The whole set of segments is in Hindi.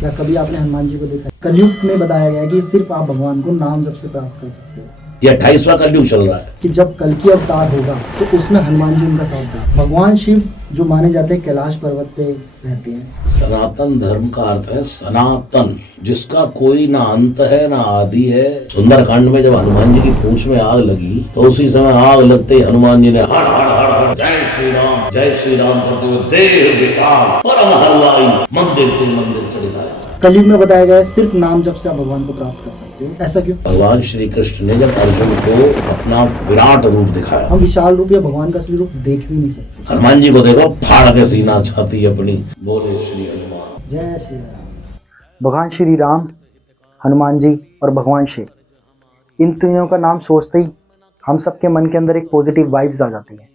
क्या कभी आपने हनुमान जी को देखा है? कलयुग में बताया गया है कि सिर्फ आप भगवान को नाम जप से प्राप्त कर सकते हो। ये 28वां कलयुग चल रहा है कि जब कल की अवतार होगा तो उसमें हनुमान जी उनका साथ दें। भगवान शिव जो माने जाते हैं कैलाश पर्वत पे रहते हैं। सनातन धर्म का अर्थ है सनातन, जिसका कोई ना अंत है ना आदि है। सुंदरकांड में जब हनुमान जी की पूंछ में आग लगी तो उसी समय आग लगते ही हनुमान जी ने हर हर हर हर जय श्री राम करते हुए देह विशाल परम हलवाई मंदिर के मंदिर चले गए। कलयुग में बताया गया है सिर्फ नाम जप से आप भगवान को प्राप्त कर सकते हो। ऐसा क्यों? भगवान श्री कृष्ण ने जब अर्जुन को अपना विराट रूप दिखाया, हम विशाल रूप या भगवान का असली रूप देख भी नहीं सकते। हनुमान जी को देखो, फाड़ के सीना छाती अपनी, बोले श्री हनुमान। जय श्री राम। भगवान श्री राम, हनुमान जी और भगवान शिव, इन तीनों का नाम सोचते ही हम सबके मन के अंदर एक पॉजिटिव वाइब्स आ जाती है।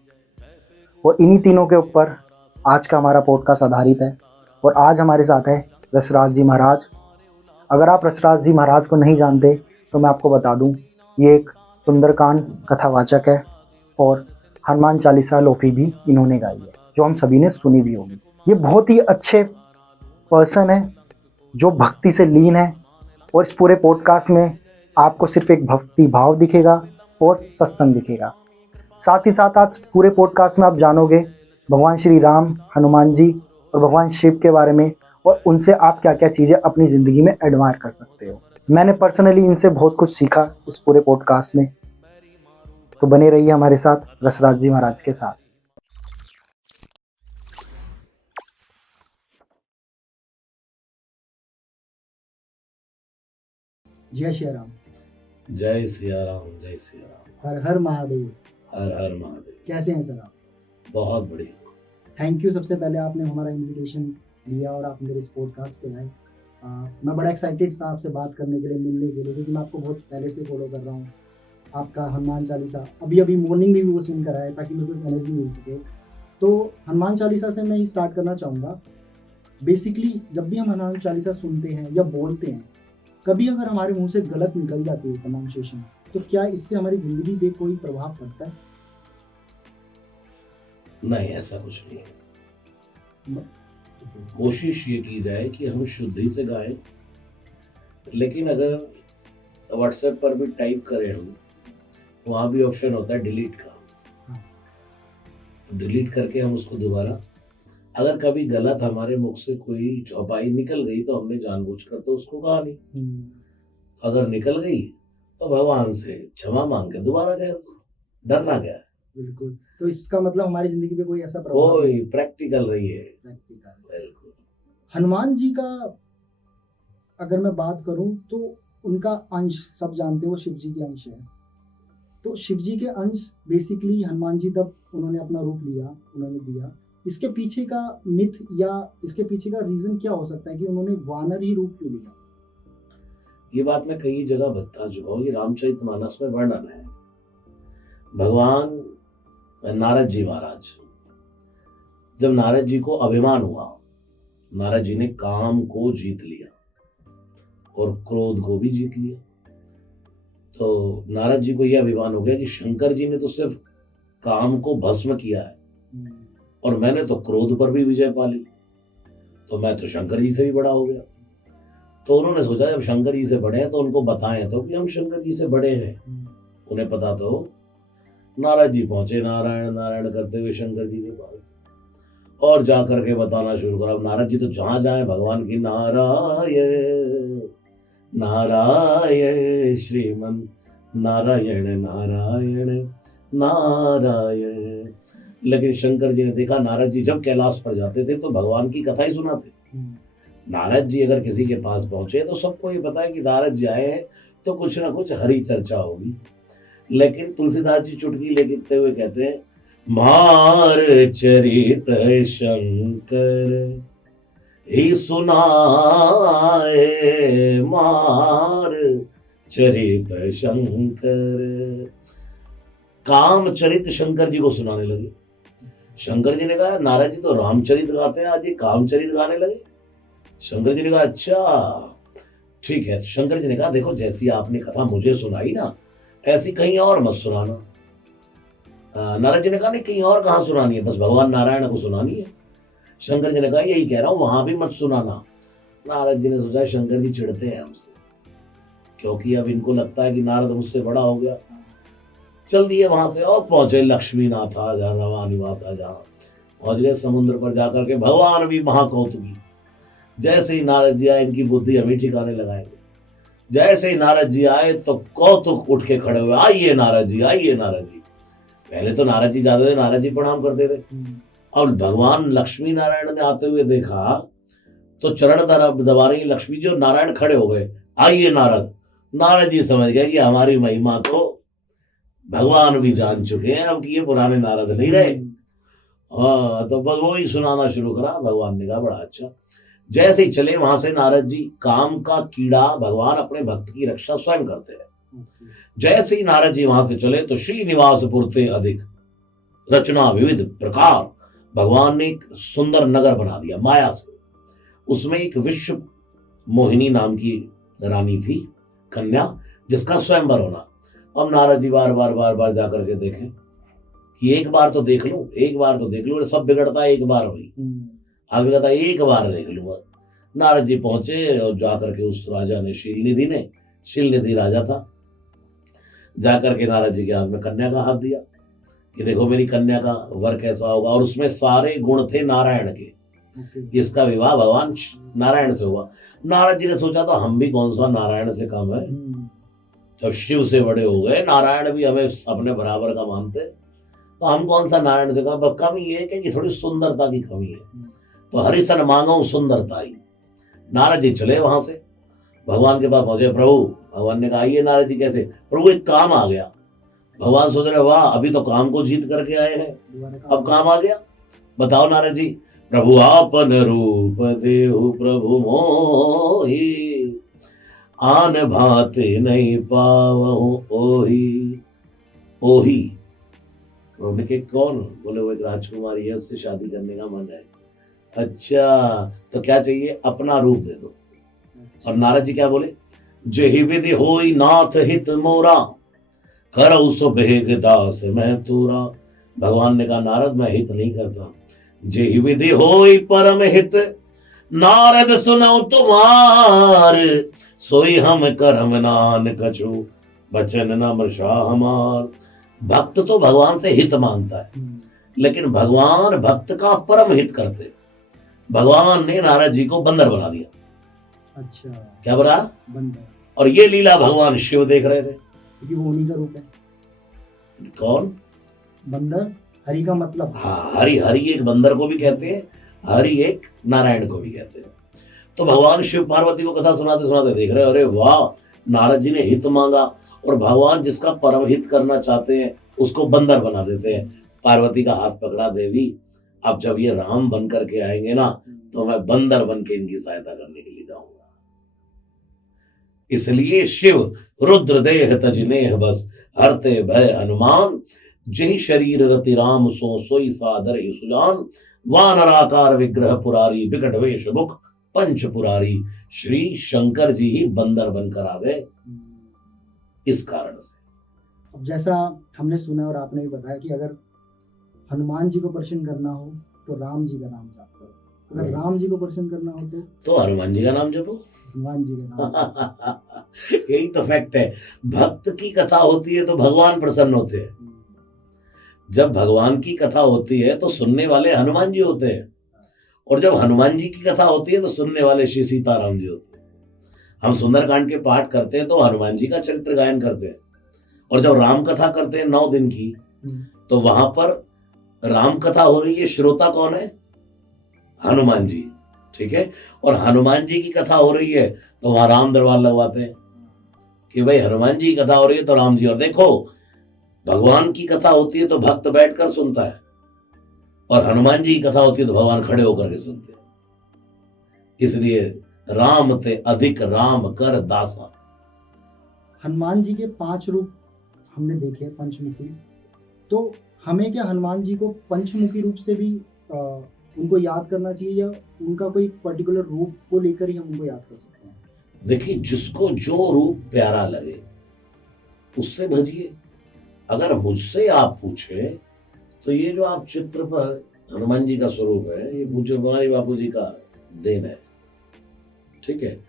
और इन्हीं तीनों के ऊपर आज का हमारा पॉडकास्ट आधारित है। और आज हमारे साथ है रसराज जी महाराज। अगर आप रसराज जी महाराज को नहीं जानते तो मैं आपको बता दूं, ये एक सुंदरकांड कथावाचक है और हनुमान चालीसा लोफी भी इन्होंने गाई है, जो हम सभी ने सुनी भी होगी। ये बहुत ही अच्छे पर्सन है जो भक्ति से लीन है। और इस पूरे पॉडकास्ट में आपको सिर्फ एक भक्ति भाव दिखेगा और सत्संग दिखेगा। साथ ही साथ आज पूरे पॉडकास्ट में आप जानोगे भगवान श्री राम, हनुमान जी और भगवान शिव के बारे में, और उनसे आप क्या क्या चीज़ें अपनी ज़िंदगी में एडमायर कर सकते हो। मैंने पर्सनली इनसे बहुत कुछ सीखा इस पूरे पॉडकास्ट में। तो बने रहिए हमारे साथ रसराज जी महाराज के साथ। जय श्री राम। जय सिया राम, जय सिया राम। हर हर महादेव। हर हर महादेव। कैसे हैं सर आप? बहुत बढ़िया। थैंक यू, सबसे पहले आपने हमारा इनविटेशन लिया और आप मेरे इस पॉडकास्ट पे आए। मैं बड़ा एक्साइटेड था आपसे बात करने के लिए, मिलने के लिए, क्योंकि मैं आपको बहुत पहले से फॉलो कर रहा हूँ। आपका हनुमान चालीसा अभी मॉर्निंग में भी वो सुनकर आया ताकि मेरे को एनर्जी मिल सके। तो हनुमान चालीसा से मैं ही स्टार्ट करना चाहूँगा। बेसिकली जब भी हम हनुमान चालीसा सुनते हैं या बोलते हैं, कभी अगर हमारे मुंह से गलत निकल जाती है प्रोनाउंसिएशन, तो क्या इससे हमारी ज़िंदगी पे कोई प्रभाव पड़ता है? नहीं, ऐसा कुछ नहीं है। कोशिश ये की जाए कि हम शुद्धि से गाएं, लेकिन अगर व्हाट्सएप पर भी टाइप करें हम, वहाँ भी ऑप्शन होता है डिलीट का। डिलीट करके हम उसको दोबारा, अगर कभी गलत हमारे मुख से कोई चौपाई निकल गई तो हमने जानबूझकर तो उसको कहा नहीं। अगर निकल गई तो भगवान से क्षमा मांग के दोबारा कह दो, डरना क्या है। बिल्कुल। तो इसका मतलब हमारी जिंदगी पे कोई ऐसा प्रभाव कोई प्रैक्टिकल रही है। प्रैक्टिकल। बिल्कुल। हनुमान जी का अगर मैं बात करूं तो उनका अंश सब जानते हैं, वो शिव जी के अंश है। तो शिव जी के अंश बेसिकली हनुमान जी तब उन्होंने अपना रूप लिया, उन्होंने दिया। इसके पीछे का मिथ या इसके पीछे का रीजन क्या हो सकता है कि उन्होंने वानर ही रूप क्यों लिया? ये बात मैं कई जगह बता चुका हूँ, ये रामचरितमानस में वर्णन है। भगवान नारद जी महाराज, जब नारद जी को अभिमान हुआ, नारद जी ने काम को जीत लिया और क्रोध को भी जीत लिया। तो नारद जी को यह अभिमान हो गया कि शंकर जी ने तो सिर्फ काम को भस्म किया है और मैंने तो क्रोध पर भी विजय पा ली, तो मैं तो शंकर जी से भी बड़ा हो गया। तो उन्होंने सोचा जब शंकर जी से बड़े हैं तो उनको बताएं तो कि हम शंकर जी से बड़े हैं। उन्हें पता तो नारद जी पहुंचे नारायण नारायण करते हुए शंकर जी के पास और जाकर के बताना शुरू करा। नारद जी तो जहां जाए भगवान की नारायण नारायण श्रीमन नारायण नारायण नारायण। लेकिन शंकर जी ने देखा नारद जी जब कैलाश पर जाते थे तो भगवान की कथा ही सुनाते। नारद जी अगर किसी के पास पहुंचे तो सबको ये पता है कि नारद जी आए हैं तो कुछ ना कुछ हरी चर्चा होगी। लेकिन तुलसीदास जी चुटकी लिखते हुए कहते हैं, मार चरित शंकर ही सुनाए, मार चरित शंकर। काम चरित शंकर जी को सुनाने लगे। शंकर जी ने कहा नारद जी तो रामचरित गाते हैं, आज ये कामचरित गाने लगे। शंकर जी ने कहा अच्छा ठीक है। शंकर जी ने कहा देखो जैसी आपने कथा मुझे सुनाई ना, ऐसी कहीं और मत सुनाना। नारद जी ने कहा नहीं, कहीं और कहाँ सुनानी है, बस भगवान नारायण को सुनानी है। शंकर जी ने कहा यही कह रहा हूं, वहां भी मत सुनाना। नारद जी ने सोचा शंकर जी चिढ़ते हैं हमसे, क्योंकि अब इनको लगता है कि नारद मुझसे बड़ा हो गया। चल दिए वहां से और पहुंचे लक्ष्मी नाथा जहाँ रवा निवासा, जहाँ पहुंच गए समुद्र पर जाकर के भगवान भी महाकौतुकी। जैसे ही नारद जी आए इनकी बुद्धि हम ही ठिकाने लगाएंगे। जैसे ही नारद जी आए तो कौतुक उठ के खड़े हुए, आइए नारद जी, आइए नारद जी। पहले तो नारद जी जाते थे, नारद जी प्रणाम करते थे। अब भगवान लक्ष्मी नारायण ने आते हुए देखा तो चरण दबा रही लक्ष्मी जी और नारायण खड़े हो गए, आइए नारद। नारद जी समझ गए कि हमारी महिमा तो भगवान भी जान चुके हैं, अब कि ये पुराने नारद नहीं रहे। हाँ, तो बस वो ही सुनाना शुरू करा। भगवान ने कहा बड़ा अच्छा। जैसे ही चले वहां से नारद जी, काम का कीड़ा भगवान अपने भक्त की रक्षा स्वयं करते हैं। जैसे ही नारद जी वहां से चले तो श्रीनिवास पुरते अधिक रचना विविध प्रकार, भगवान ने एक सुंदर नगर बना दिया माया से। उसमें एक विश्व मोहिनी नाम की रानी थी, कन्या, जिसका स्वयंवर होना। अब नारद जी बार बार जाकर के देखें कि एक बार तो देख लूं, एक बार तो देख लूं, सब बिगड़ता है एक बार हुई, आगे कहता एक बार देख लूंगा। नारद जी पहुंचे और जाकर के उस राजा ने, शीलनिधि राजा था, जाकर के नारद जी के हाथ में कन्या का हाथ दिया कि देखो मेरी कन्या का वर कैसा होगा। और उसमें सारे गुण थे नारायण के, इसका विवाह भगवान नारायण से हुआ। नारद जी ने सोचा तो हम भी कौन सा नारायण से कम है, जब शिव से बड़े हो गए, नारायण भी हमें अपने बराबर का मानते, तो हम कौन सा नारायण से कम। कमी ये कि थोड़ी सुंदरता की कमी है, तो हरिसन मांगो सुंदरता ही। नारद जी चले वहां से, भगवान के पास पहुंचे। प्रभु, भगवान ने कहा आइए नारद जी। कैसे? प्रभु एक काम आ गया। भगवान सोच रहे वाह, अभी तो काम को जीत करके आए हैं, अब काम आ गया। बताओ नारद जी। प्रभु आपन रूप देहु प्रभु मोहि, आन भाते नहीं पावहु ओही। ओही प्रभु के कौन? बोले वो एक राजकुमारी है, उससे शादी करने का मन है। अच्छा, तो क्या चाहिए? अपना रूप दे दो। और नारद जी क्या बोले? जेहि विधि होई नाथ हित मोरा, करऊ सो बेग दास मैं तूरा। भगवान ने कहा नारद मैं हित नहीं करता, जेहि विधि होई परम हित, नारद सुनऊ तुम्हार, सोई हम करम नान कछु, बचन न मृषा हमार। भक्त तो भगवान से हित मांगता है, लेकिन भगवान भक्त का परम हित करते। भगवान ने नारद जी को बंदर बना दिया। अच्छा, क्या बना? बंदर। और ये लीला भगवान शिव देख रहे थे, क्योंकि वो उन्हीं का रूप है। कौन? बंदर। हरि का मतलब? हाँ, हरि। हरि एक बंदर को भी कहते हैं, हरि एक नारायण को भी कहते हैं। तो भगवान शिव पार्वती को कथा सुनाते सुनाते देख रहे, अरे वाह, नारद जी ने हित मांगा और भगवान जिसका परम हित करना चाहते हैं उसको बंदर बना देते हैं। पार्वती का हाथ पकड़ा, देवी अब जब ये राम बन करके आएंगे ना, तो मैं बंदर बन के इनकी सहायता करने के लिए जाऊंगा। इसलिए शिव रुद्र देह तजनेह बस, हरते भय हनुमान, जही शरीर रति राम सो सोई सादर ही सुजान। वानराकार विग्रह पुरारी, विकट वेश मुख पंच पुरारी। श्री शंकर जी ही बंदर बनकर आ गए इस कारण से। अब जैसा हमने सुना और आपने भी बताया कि अगर हनुमान जी को प्रसन्न करना हो तो राम जी का नाम जाप करो, अगर राम जी को प्रसन्न करना हो तो हनुमान जी का नाम जपो, हनुमान जी का नाम। यही तो फैक्ट है। भक्त की कथा होती है तो भगवान प्रसन्न होते हैं। जब भगवान की कथा होती है तो सुनने वाले हनुमान जी होते हैं, और जब हनुमान जी की कथा होती है तो सुनने वाले श्री सीताराम जी होते हैं। हम सुंदरकांड के पाठ करते हैं तो हनुमान जी का चरित्र गायन करते हैं, और जब राम कथा करते हैं 9 दिन की, तो वहां पर राम कथा हो रही है, श्रोता कौन है? हनुमान जी। ठीक है, और हनुमान जी की कथा हो रही है तो वहां राम दरबार लगवाते हैं कि भाई हनुमान जी की कथा हो रही है तो राम जी। और देखो, भगवान की कथा होती है तो भक्त बैठकर सुनता है, और हनुमान जी की कथा होती है तो भगवान खड़े होकर के सुनते हैं। इसलिए राम ते अधिक राम कर दासा। हनुमान जी के 5 रूप हमने देखे, पंचमुखी। तो हमें क्या हनुमान जी को पंचमुखी रूप से भी उनको याद करना चाहिए, या उनका कोई पर्टिकुलर रूप को लेकर ही हम उनको याद कर सकते हैं? देखिए, जिसको जो रूप प्यारा लगे उससे भजिए। अगर मुझसे आप पूछे तो ये जो आप चित्र पर हनुमान जी का स्वरूप है, ये पूज्य बनारी बापू जी का देन है। ठीक है।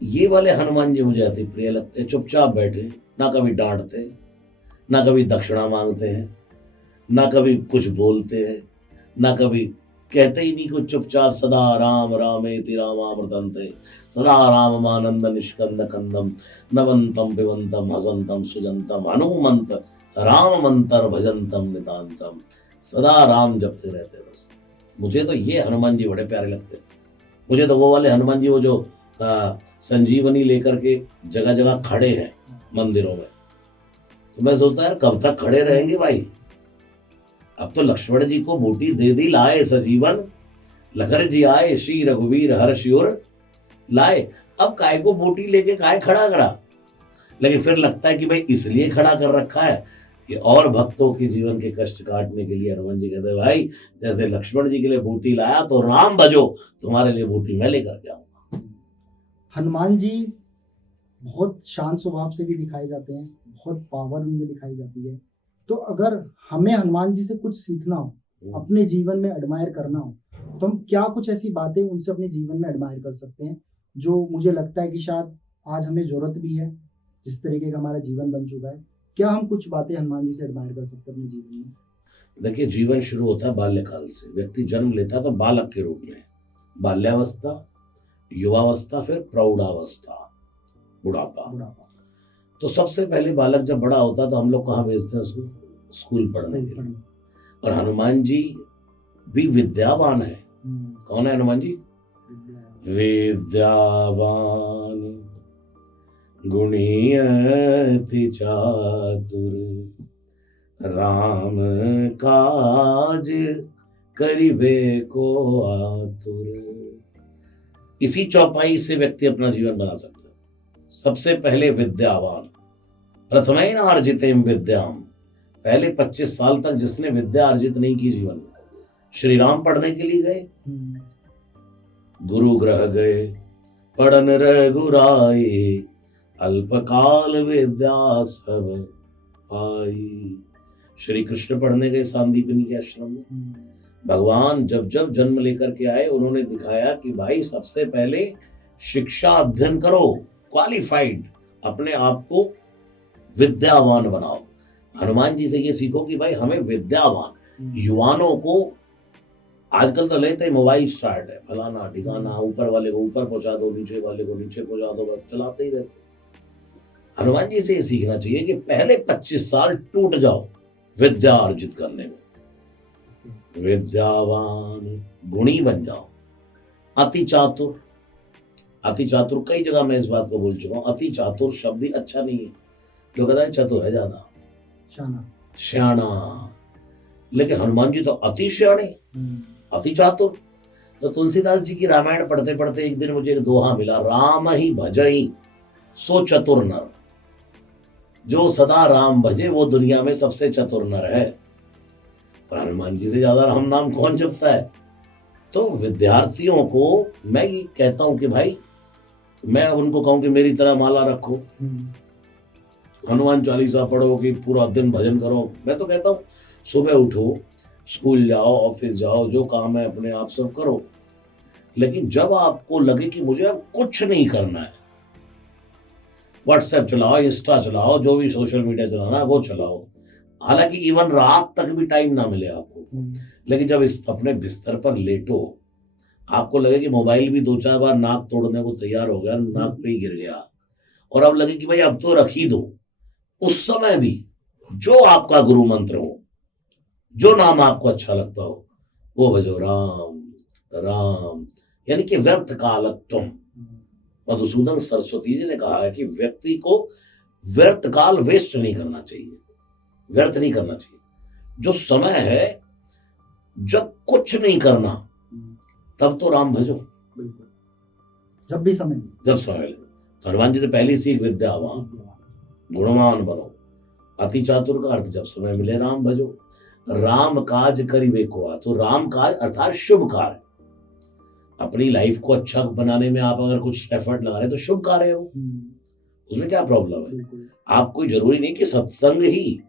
ये वाले हनुमान जी मुझे अति प्रिय लगते हैं, चुपचाप बैठे, ना कभी डांटते, ना कभी दक्षिणा मांगते हैं, ना कभी कुछ बोलते हैं, ना कभी कहते ही नहीं कुछ, चुपचाप सदा राम रामेति रामामृतंते, सदा राममानंद निष्कंद कंदम, नवंतम पिबंतम हसंतम सुजंतम, हनुमंत राम मंत्र भजंतम नितांतम, सदा राम जपते रहते बस। मुझे तो ये हनुमान जी बड़े प्यारे लगते हैं। मुझे तो वो वाले हनुमान जी, वो जो संजीवनी लेकर के जगह जगह खड़े हैं मंदिरों में, तो मैं सोचता यार कब तक खड़े रहेंगे भाई। अब तो लक्ष्मण जी को बूटी दे दी लाए सजीवन, लखर जी आए श्री रघुवीर हर्ष और लाए। अब काय को बूटी लेके काय खड़ा करा, लेकिन फिर लगता है कि भाई इसलिए खड़ा कर रखा है कि और भक्तों के जीवन के कष्ट काटने के लिए हनुमान जी कहते हैं भाई जैसे लक्ष्मण जी के लिए बूटी लाया तो राम भजो, तुम्हारे लिए बूटी मैं लेकर के आऊंगा। हनुमान जी बहुत शांत स्वभाव से भी दिखाए जाते हैं, बहुत पावर उनमें दिखाई जाती है। तो अगर हमें हनुमान जी से कुछ सीखना हो, अपने जीवन में एडमायर करना हो, तो हम क्या कुछ ऐसी बातें उनसे अपने जीवन में एडमायर कर सकते हैं जो मुझे लगता है कि शायद आज हमें जरूरत भी है, जिस तरीके का हमारा जीवन बन चुका है। क्या हम कुछ बातें हनुमान जी से एडमायर कर सकते हैं अपने जीवन में? देखिए, जीवन शुरू होता है बाल्यकाल से। व्यक्ति जन्म लेता है तो बालक के रूप में, बाल्यावस्था, युवावस्था, फिर प्रौढ़ावस्था, बुढ़ापा। तो सबसे पहले बालक जब बड़ा होता है तो हम लोग कहाँ भेजते हैं उसको? स्कूल पढ़ने के लिए। और हनुमान जी भी विद्यावान है। कौन है हनुमान जी? विद्यावान गुणी अति चातुर, राम काज करिबे को आतुर। इसी चौपाई से व्यक्ति अपना जीवन बना सकता है। सबसे पहले विद्यावान, प्रथमेन अर्जितेम विद्याम। पहले 25 साल तक जिसने विद्या अर्जित नहीं की जीवन में, श्री राम पढ़ने के लिए गए, गुरु ग्रह गए, पढ़न रघुराई, अल्पकाल विद्या सब पाई। श्री कृष्ण पढ़ने गए सांदीपनी के आश्रम में। भगवान जब जब जन्म लेकर के आए उन्होंने दिखाया कि भाई सबसे पहले शिक्षा अध्ययन करो, क्वालिफाइड, अपने आप को विद्यावान बनाओ। हनुमान जी से ये सीखो कि भाई हमें विद्यावान, युवानों को आजकल तो लेते मोबाइल स्टार्ट है, फलाना ठिकाना, ऊपर वाले को ऊपर पहुंचा दो, नीचे वाले को नीचे पहुंचा दो, बस चलाते ही रहते। हनुमान जी से ये सीखना चाहिए कि पहले 25 साल टूट जाओ विद्या अर्जित करने में, विद्यावान गुणी बन जाओ। अति चातुर, अति चातुर कई जगह मैं इस बात को बोल चुका हूं, अति चातुर शब्द ही अच्छा नहीं है। लोग कहता है चतुर है ज्यादा, श्याणा, लेकिन हनुमान जी तो अति श्याणे, अति चातुर। तो तुलसीदास जी की रामायण पढ़ते पढ़ते एक दिन मुझे एक दोहा मिला, राम ही भजई सो चतुर नर। जो सदा राम भजे वो दुनिया में सबसे चतुर नर है। और हनुमान जी से ज्यादा राम नाम कौन जपता है? तो विद्यार्थियों को मैं ये कहता हूं कि भाई मैं उनको कहूं कि मेरी तरह माला रखो, हनुमान चालीसा पढ़ो, कि पूरा दिन भजन करो। मैं तो कहता हूं सुबह उठो, स्कूल जाओ, ऑफिस जाओ, जो काम है अपने आप सब करो, लेकिन जब आपको लगे कि मुझे अब कुछ नहीं करना है, व्हाट्सएप चलाओ, इंस्टा चलाओ, जो भी सोशल मीडिया चलाना है वो चलाओ। हालांकि इवन रात तक भी टाइम ना मिले आपको, लेकिन जब इस अपने बिस्तर पर लेटो, आपको लगे कि मोबाइल भी 2-4 बार नाक तोड़ने को तैयार हो गया, नाक पे ही गिर गया, और अब लगे कि भाई अब तो रख ही दो, उस समय भी जो आपका गुरु मंत्र हो, जो नाम आपको अच्छा लगता हो, वो भजो, राम राम। यानी कि व्यर्थ कालत्वम। मधुसूदन सरस्वती जी ने कहा है कि व्यक्ति को व्यर्थ काल वेस्ट नहीं करना चाहिए, व्यर्थ नहीं करना चाहिए। जो समय है जब कुछ नहीं करना, तब तो राम भजो, जब भी समय मिले, जब समय मिले। हनुमान जी से पहली सीख विद्यावान, गुणवान बनो। अति चातुर का अर्थ जब समय मिले राम भजो। राम काज करिबे को आ, तो राम काज अर्थात शुभ कार्य। अपनी लाइफ को अच्छा बनाने में आप अगर कुछ एफर्ट लगा रहे तो शुभ कार्य हो, उसमें क्या प्रॉब्लम है? आपको जरूरी नहीं कि सत्संग ही,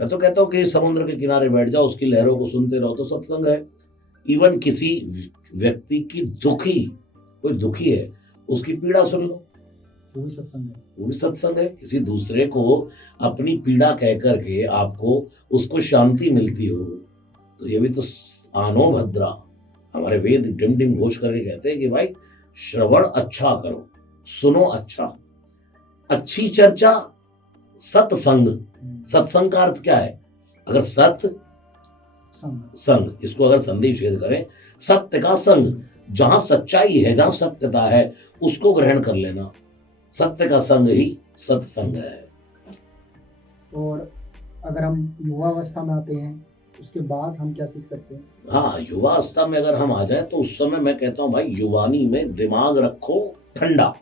मैं तो कहता हूँ कि समुद्र के किनारे बैठ जाओ, उसकी लहरों को सुनते रहो तो सत्संग है। इवन किसी व्यक्ति की दुखी, कोई दुखी है, उसकी पीड़ा सुन लो, वो भी सत्संग है। वो भी सत्संग है। किसी दूसरे को अपनी पीड़ा कह करके आपको उसको शांति मिलती हो, तो ये भी तो आनो भद्रा। हमारे वेद डिम डिम घोष करके कहते हैं कि भाई श्रवण अच्छा करो, सुनो अच्छा, अच्छी चर्चा, सत्संग। सत्संग का अर्थ क्या है? अगर सत्य संग संग, इसको अगर संधि विच्छेद करें, सत्य का संग, जहां सच्चाई है, जहां सत्यता है, उसको ग्रहण कर लेना। सत्य का संग ही सत्संग है। और अगर हम युवावस्था में आते हैं उसके बाद हम क्या सीख सकते हैं? हाँ, युवावस्था में अगर हम आ जाए तो उस समय मैं कहता हूं भाई युवानी में दिमाग रखो ठंडा,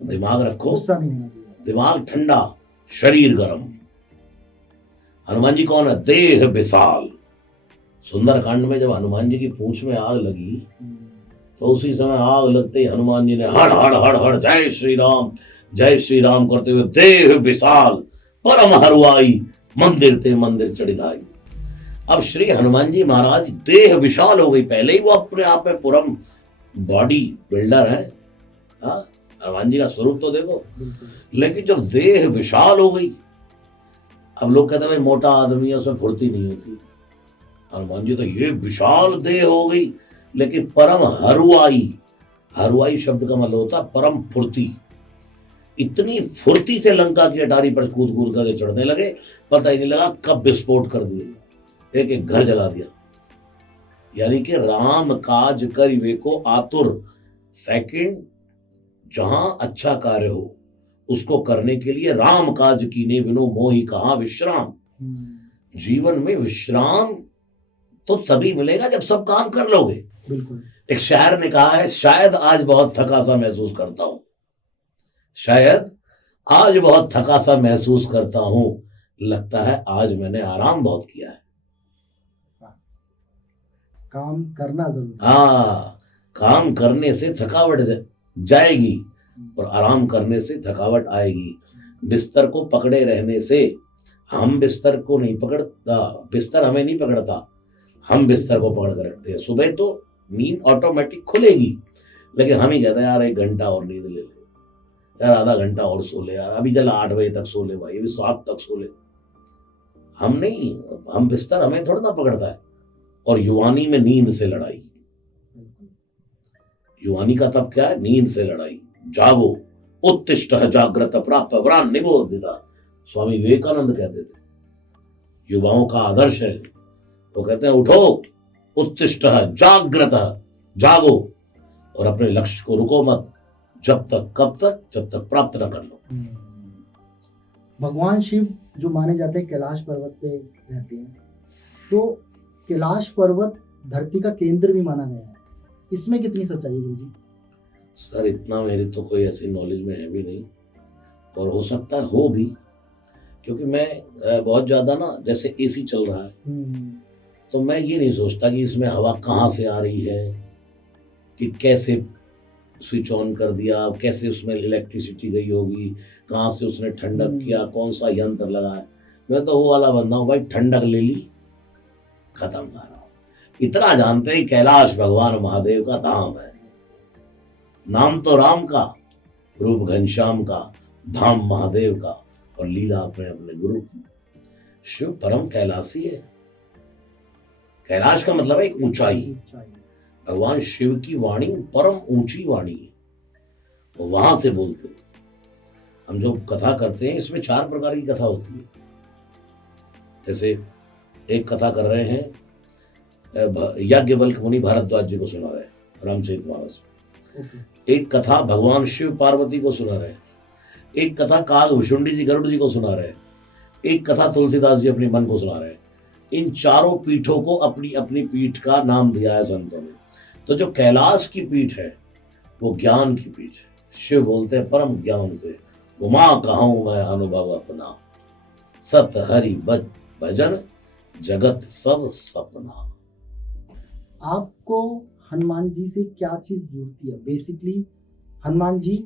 दिमाग रखो, गुस्सा नहीं होना चाहिए। दिमाग ठंडा, शरीर गर्म। हनुमान जी कौन है? देह विशाल। सुंदरकांड में जब हनुमान जी की पूंछ में आग लगी, तो उसी समय आग लगते ही हनुमान जी ने हड़ हड़ हड़ हड़ जय श्री राम करते हुए देह विशाल परम हरुआई मंदिर ते मंदिर चढ़िधाई। अब श्री हनुमान जी महाराज देह विशाल हो गई। पहले ही वो अपने आप में पूरम बॉडी बिल्डर है। हाँ, हनुमान जी का स्वरूप तो देखो। लेकिन जब देह विशाल हो गई, अब लोग कहते हैं भाई मोटा आदमी है उसमें फुर्ती नहीं होती। हनुमान जी तो ये विशाल देह हो गई, लेकिन परम हरुआई, हरुआई शब्द का मतलब होता है परम फुर्ती। इतनी फुर्ती से लंका की अटारी पर कूद कूद कर चढ़ने लगे, पता ही नहीं लगा कब विस्फोट कर दिए, एक एक घर जला दिया। यानी कि राम काज कर वे को आतुर। सेकंड, जहां अच्छा कार्य हो उसको करने के लिए राम काज कीने बिनो मोहि कहा विश्राम। जीवन में विश्राम तो तभी मिलेगा जब सब काम कर लोगे। बिल्कुल। एक शायर ने कहा है, शायद आज बहुत थका सा महसूस करता हूं, शायद आज बहुत थका सा महसूस करता हूं, लगता है आज मैंने आराम बहुत किया है। काम करना जरूरी। हाँ, काम करने से थकावट जाएगी और आराम करने से थकावट आएगी। बिस्तर को पकड़े रहने से हम बिस्तर को नहीं पकड़ता, बिस्तर हमें नहीं पकड़ता, हम बिस्तर को पकड़ कर रखते हैं। सुबह तो नींद ऑटोमेटिक खुलेगी, लेकिन हम ही कहते हैं यार 1 घंटा और नींद ले ले, यार आधा घंटा और सो ले, यार अभी चला 8 बजे तक सो ले भाई, अभी 7 तक सो ले। हम नहीं, हम बिस्तर हमें थोड़ा ना पकड़ता है। और युवानी में नींद से लड़ाई, युवानी का तब क्या है? नींद से लड़ाई। जागो, उत्तिष्ठ जागृत प्राप्त वरान निबोधिता, स्वामी विवेकानंद कहते थे। युवाओं का आदर्श है, वो कहते हैं उठो, उत्तिष्ठ जागृत, जागो और अपने लक्ष्य को रुको मत, जब तक, कब तक? जब तक प्राप्त न कर लो। भगवान शिव जो माने जाते हैं कैलाश पर्वत पे रहते हैं, तो कैलाश पर्वत धरती का केंद्र भी माना गया है, इसमें कितनी सच्चाई है गुरु जी? सर इतना मेरी तो कोई ऐसी नॉलेज में है भी नहीं, और हो सकता है हो भी, क्योंकि मैं बहुत ज्यादा ना, जैसे एसी चल रहा है तो मैं ये नहीं सोचता कि इसमें हवा कहाँ से आ रही है, कि कैसे स्विच ऑन कर दिया, कैसे उसमें इलेक्ट्रिसिटी गई होगी, कहाँ से उसने ठंडक किया, कौन सा यंत्र लगा है। मैं तो वो वाला बंदा हूँ भाई, ठंडक ले ली, खत्म गाना। इतना जानते ही कैलाश भगवान महादेव का धाम है। नाम तो राम का, रूप घनश्याम का, धाम महादेव का, और लीला अपने अपने गुरु की। शिव परम कैलाशी है। कैलाश का मतलब है एक ऊंचाई। भगवान शिव की वाणी परम ऊंची वाणी है, वो वहां से बोलते हैं। हम जो कथा करते हैं इसमें 4 प्रकार की कथा होती है। जैसे एक कथा कर रहे हैं, याज्ञवल्क्य मुनि भारद्वाज जी को सुना रहे हैं रामचरितमानस में। एक कथा भगवान शिव पार्वती को सुना रहे हैं। एक कथा काग भुषुंडी जी गरुड़ जी को सुना रहे हैं। एक कथा तुलसीदास जी अपनी मन को सुना रहे हैं। इन चारों पीठों को अपनी अपनी पीठ का नाम दिया है संतों ने। तो जो कैलाश की पीठ है वो ज्ञान की पीठ है। शिव बोलते हैं परम ज्ञान से, उमा कहूं मैं अनुभव अपना, सत हरि भजन जगत सब सपना। आपको हनुमान जी से क्या चीज जुड़ती है? बेसिकली हनुमान जी,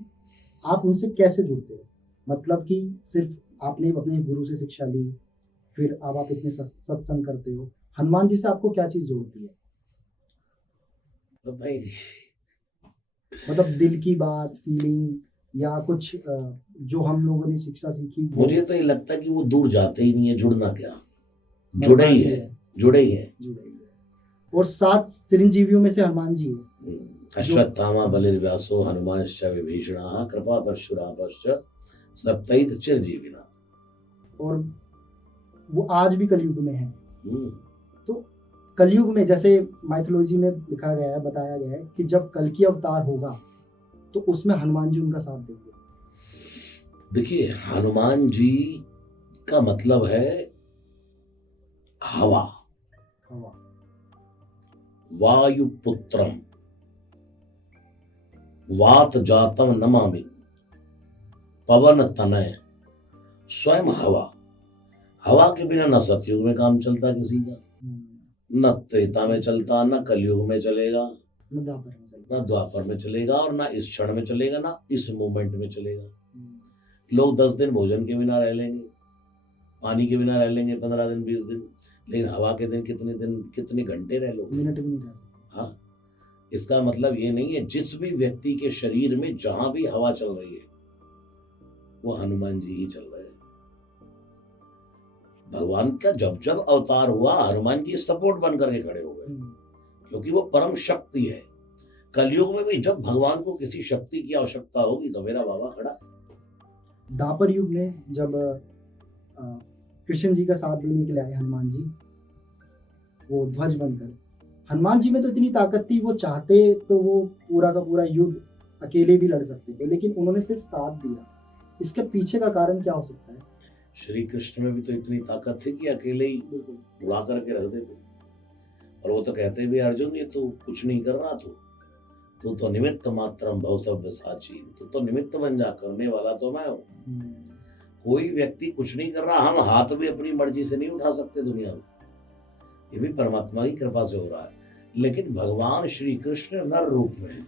आप उनसे कैसे जुड़ते हो? मतलब कि सिर्फ आपने अपने गुरु से शिक्षा ली, फिर अब आप इतने सत्संग करते हो, हनुमान जी से आपको क्या चीज जोड़ती है? तो भाई मतलब दिल की बात, फीलिंग या कुछ जो हम लोगों ने शिक्षा सीखी वो मुझे तो ये लगता है कि वो दूर जाते ही नहीं है, जुड़ना क्या, हमारे जुड़े पास ही है, जुड़े ही है। जुड़े ही है। और 7 चिरंजीवियों में से हनुमान जी है। अश्वत्थामा बलिर्व्यासो हनुमांश्च विभीषणः कृपा परशुरामश्च सप्तैत चिरजीविना। और वो आज भी कलयुग में है। हम्म, तो कलयुग में जैसे माइथोलॉजी में लिखा गया है, बताया गया है कि जब कल की अवतार होगा तो उसमें हनुमान जी उनका साथ देंगे। देखिए हनुमान जी का मतलब है हवा, हवा। वायुपुत्रम वात जातम नमामि, पवन तनय स्वयं हवा। हवा के बिना न सतयुग में काम चलता किसी का, न त्रेता में चलता, न कलयुग में चलेगा, न द्वापर में चलेगा, और ना इस क्षण में चलेगा, ना इस मोमेंट में चलेगा। लोग 10 दिन भोजन के बिना रह लेंगे, पानी के बिना रह लेंगे 15 दिन 20 दिन, लेकिन हवा के दिन कितने घंटे रह लोगे, मिनट भी नहीं रह सकते। हाँ। इसका मतलब ये नहीं है, जिस भी व्यक्ति के शरीर में जहां भी हवा चल रही है वो हनुमान जी ही चल रहे हैं। भगवान का जब जब अवतार हुआ हनुमान जी सपोर्ट बन करके खड़े हो गए, क्योंकि वो परम शक्ति है। कलयुग में भी जब भगवान को किसी शक्ति की आवश्यकता होगी तो मेरा बाबा खड़ा। द्वापर युग में जब कृष्ण जी का साथ देने के लिए आए हनुमान जी, वो ध्वज बनकर, हनुमान जी में तो इतनी ताकत थी, वो चाहते तो वो पूरा का पूरा युद्ध अकेले भी लड़ सकते थे, लेकिन उन्होंने सिर्फ साथ दिया। इसके पीछे का कारण क्या हो सकता है? श्री कृष्ण में भी तो इतनी ताकत थी कि अकेले ही उड़ा करके रख देते, और वो तो कहते भी अर्जुन ये तो कुछ नहीं कर रहा, तू तो निमित्त मात्रम भव सव्य साची, तू तो निमित्त बन जा, करने वाला तो मैं हूँ। कोई व्यक्ति कुछ नहीं कर रहा, हम हाथ भी अपनी मर्जी से नहीं उठा सकते दुनिया में, ये भी परमात्मा की कृपा से हो रहा है। लेकिन भगवान श्री कृष्ण नर रूप में है,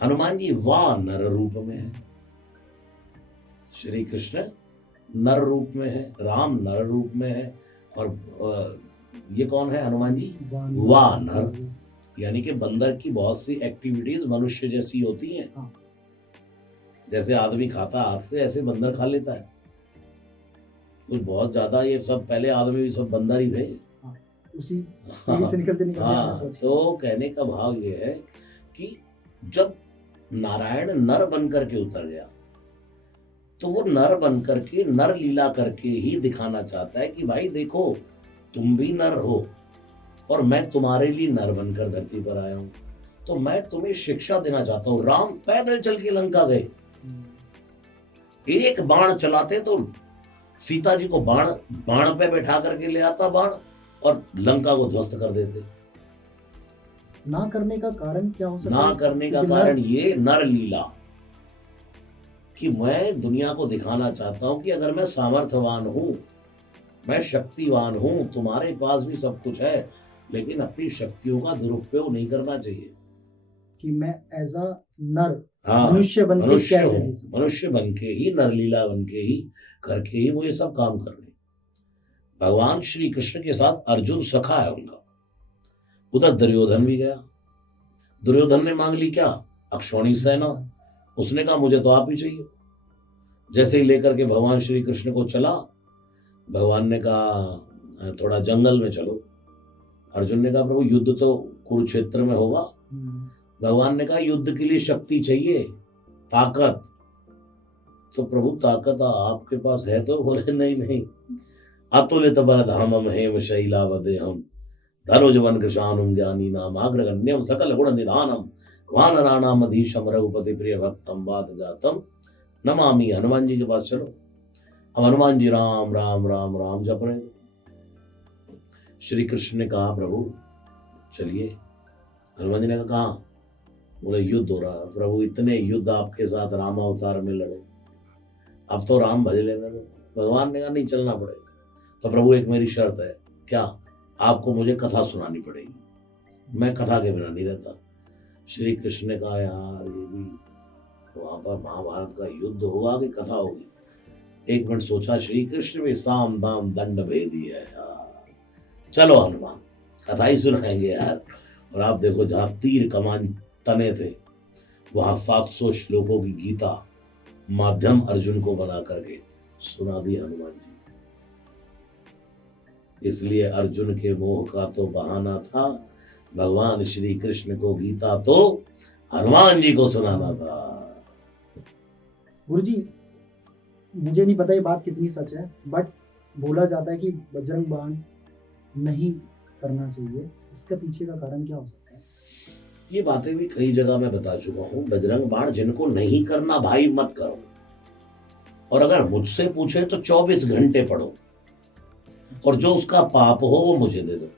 हनुमान जी वाह नर रूप में है। श्री कृष्ण नर रूप में है, राम नर रूप में है, और ये कौन है हनुमान जी? वाह नर, यानी कि बंदर की बहुत सी एक्टिविटीज मनुष्य जैसी होती हैं। हाँ। जैसे आदमी खाता हाथ से, ऐसे बंदर खा लेता है कुछ बहुत ज्यादा। ये सब पहले आदमी भी सब बंदर ही थे, उसी से निकलते हाँ। तो कहने का भाव ये है कि जब नारायण नर बन करके उतर गया तो वो नर बन करके नर लीला करके ही दिखाना चाहता है कि भाई देखो तुम भी नर हो और मैं तुम्हारे लिए नर बनकर धरती पर आया हूं। तो मैं तुम्हें शिक्षा देना चाहता हूं। राम पैदल चल के लंका गए, एक बाण चलाते तो सीता जी को बाण पे बैठा करके ले आता बाण और लंका को ध्वस्त कर देते। ना करने का कारण क्या हो सकता है? ना करने का कारण ये नर लीला, कि मैं दुनिया को दिखाना चाहता हूं कि अगर मैं सामर्थ्यवान हूं, मैं शक्तिवान हूं, तुम्हारे पास भी सब कुछ है, लेकिन अपनी शक्तियों का दुरुपयोग नहीं करना चाहिए। कि मैं एज अ नर, हाँ, मनुष्य बन के कैसे जी सकूं? मनुष्य बन के ही, नर लीला बन के ही, करके ही वो ये सब काम करने। भगवान श्री कृष्ण के साथ अर्जुन सखा है उनका। उधर दुर्योधन भी गया। दुर्योधन ने मांग ली क्या? अक्षौणी सेना। उसने कहा मुझे तो आप ही चाहिए। जैसे ही लेकर के भगवान श्री कृष्ण को चला, भगवान ने कहा थोड़ा जंगल में चलो। अर्जुन ने कहा प्रभु युद्ध तो कुरुक्षेत्र में होगा। भगवान ने कहा युद्ध के लिए शक्ति चाहिए, ताकत। तो प्रभु ताकत आपके पास है? तो बोले नहीं। अतुलित बलधामम हेम शैलावदेहम धनुजवन कृशानुम ज्ञानी नाम अग्रगण्यम सकल गुण निधानम वानराणाम अधीशम रघुपति प्रिय भक्तम वात जातम नमामि। हनुमान जी के पास चलो। अब हनुमान जी राम राम राम राम जप रहे। श्री कृष्ण ने कहा प्रभु चलिए। हनुमान जी ने कहा कहाँ? बोले युद्ध हो रहा है। प्रभु इतने युद्ध आपके साथ राम अवतार में लड़े, अब तो राम भज लेने दो। भगवान ने कहा नहीं, चलना पड़ेगा। तो प्रभु एक मेरी शर्त है। क्या? आपको मुझे कथा सुनानी पड़ेगी, मैं कथा के बिना नहीं रहता। श्री कृष्ण ने कहा यार ये भी वहां पर महाभारत का युद्ध होगा कि कथा होगी? एक मिनट सोचा, श्री कृष्ण भी साम दाम दंड भेदी है यार, चलो हनुमान कथा ही सुनाएंगे यार। और आप देखो जहां तीर कमान तने थे वहां 700 श्लोकों की गीता माध्यम अर्जुन को बना करके सुना दी हनुमान जी। इसलिए अर्जुन के मोह का तो बहाना था, भगवान श्री कृष्ण को गीता तो हनुमान जी को सुनाना था। गुरुजी, मुझे नहीं पता ये बात कितनी सच है, बट बोला जाता है कि बजरंग बाण नहीं करना चाहिए। इसके पीछे का कारण क्या हो सकता है? ये बातें भी कई जगह मैं बता चुका हूं। बजरंग बाण जिनको नहीं करना भाई मत करो, और अगर मुझसे पूछे तो 24 घंटे पढ़ो, और जो उसका पाप हो वो मुझे दे दो।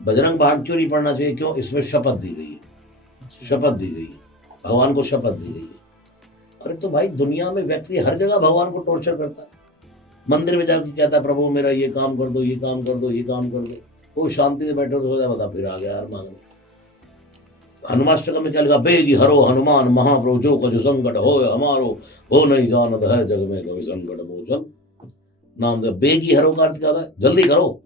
बजरंग बाण क्यों नहीं पढ़ना चाहिए? क्यों? इसमें शपथ दी गई है, शपथ दी गई है, भगवान को शपथ दी गई है। अरे तो भाई दुनिया में व्यक्ति हर जगह भगवान को टॉर्चर करता है। मंदिर में जाकर कहता है प्रभु मेरा ये काम कर दो, ये काम कर दो, ये काम कर दो। कोई शांति से बैठे हो जाए, बता फिर आ गया यार मांगने। हनुमाष्टकम में क्या लिखा? बेगी हरो हनुमान महाप्रभु जो कछु संकट हो हमारो, हो नहीं जानत है जग में कभी संकट मोचन। नाम दे। बेगी हरो का अर्थ क्या होता है? जल्दी करो।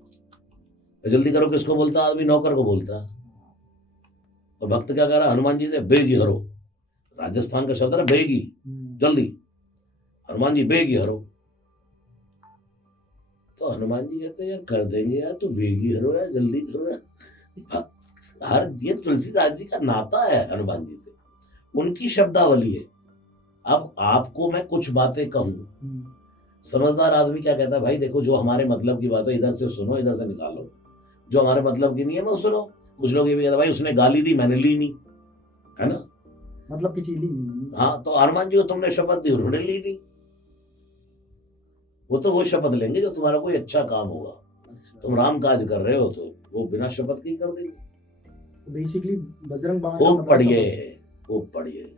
जल्दी करो किसको बोलता है? आदमी नौकर को बोलता है। और भक्त क्या कह रहा है हनुमान जी से? बेगी हरो। राजस्थान का शब्द है ना बेगी, जल्दी। हनुमान जी बेगी हरो। तो हनुमान जी कहते हैं यार कर देंगे यार, तो बेगी हरो यार, जल्दी करो यार। हर ये तुलसीदास जी का नाता है हनुमान जी से, उनकी शब्दावली है। अब आपको मैं कुछ बातें कहूं, समझदार आदमी क्या कहता है? भाई देखो, जो हमारे मतलब की बात है इधर से सुनो, इधर से निकालो। जो हमारे मतलब की नहीं है मत सुनो। कुछ लोग ये भी कहते भाई उसने गाली दी मैंने ली नहीं, है ना, मतलब की चीज ली नहीं। हाँ, तो हनुमान जी को तुमने शपथ दी, उन्होंने ली नहीं। वो तो वो शपथ लेंगे जो तुम्हारा कोई अच्छा काम होगा। अच्छा। तुम राम काज कर रहे हो तो वो बिना शपथ के ही कर देंगे। बेसिकली बजरंग बाण खूब पढ़िए, खूब पढ़िए।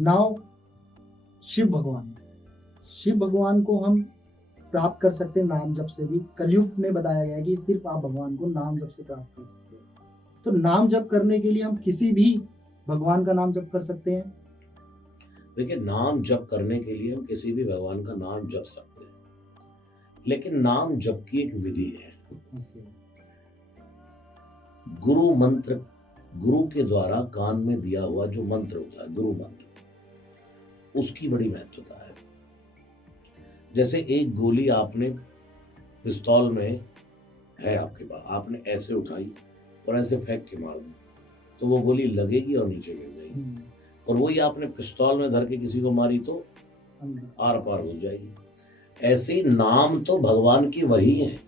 नाउ शिव भगवान को हम प्राप्त कर सकते हैं नाम जप से भी। कलयुग में बताया गया है कि सिर्फ आप भगवान को नाम जप से प्राप्त कर सकते हैं। तो नाम जप करने के लिए हम किसी भी भगवान का नाम जप कर सकते हैं? देखिए, नाम जप करने के लिए हम किसी भी भगवान का नाम जप सकते हैं, लेकिन नाम जप की एक विधि है। गुरु मंत्र, गुरु के द्वारा कान में दिया हुआ जो मंत्र होता है गुरु मंत्र, उसकी बड़ी महत्वता है। जैसे एक गोली आपने पिस्तौल में है आपके पास, आपने ऐसे उठाई और ऐसे फेंक के मार दी, तो वो गोली लगेगी और नीचे गिर जाएगी। और वही आपने पिस्तौल में धर के किसी को मारी तो आर पार हो जाएगी। ऐसे ही नाम तो भगवान की वही है,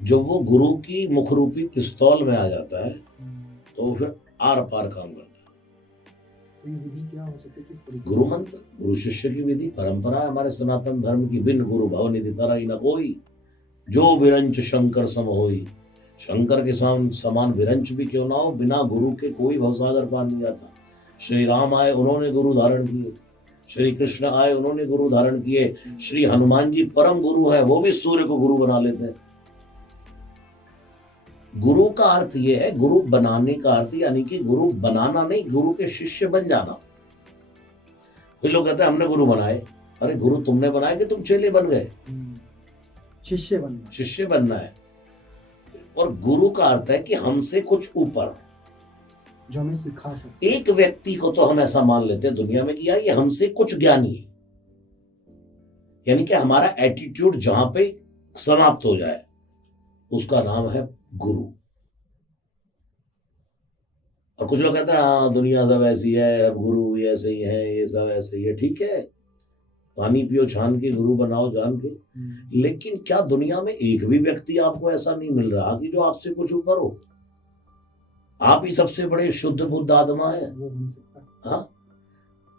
जो वो गुरु की मुखरूपी पिस्तौल में आ जाता है तो वो फिर आर पार काम करता है। विधि क्या हो सकती है? किस तरीके? गुरु मंत्र, गुरु शिष्य की विधि, परंपरा है हमारे सनातन धर्म की। बिन गुरु भव निधि तरई न कोई, जो विरंच शंकर सम होई। शंकर के समान विरंच भी क्यों ना हो, बिना गुरु के कोई भवसागर पार नहीं जाता। श्री राम आए, उन्होंने गुरु धारण किए। श्री कृष्ण आए, उन्होंने गुरु धारण किए। श्री हनुमान जी परम गुरु है, वो भी सूर्य को गुरु बना लेते हैं। गुरु का अर्थ ये है, गुरु बनाने का अर्थ यानी कि गुरु बनाना नहीं, गुरु के शिष्य बन जाना। कुछ लोग कहते हैं हमने गुरु बनाए। अरे गुरु तुमने बनाए कि तुम चेले बन गए? शिष्य बनना, शिष्य बनना है। और गुरु का अर्थ है कि हमसे कुछ ऊपर, जो हमें सिखा सकते। एक व्यक्ति को तो हम ऐसा मान लेते हैं दुनिया में कि यार ये हमसे कुछ ज्ञानी है, यानी कि हमारा एटीट्यूड जहां पे समाप्त हो जाए उसका नाम है गुरु। और कुछ लोग कहते हैं हाँ दुनिया सब ऐसी है, अब गुरु ये ऐसे ही है, ये सब ऐसे ही है। ठीक है, पानी पियो छान के, गुरु बनाओ जान के। लेकिन क्या दुनिया में एक भी व्यक्ति आपको ऐसा नहीं मिल रहा कि जो आपसे कुछ ऊपर हो? आप ही सबसे बड़े शुद्ध बुद्ध आत्मा है। वो बन सकता। हाँ,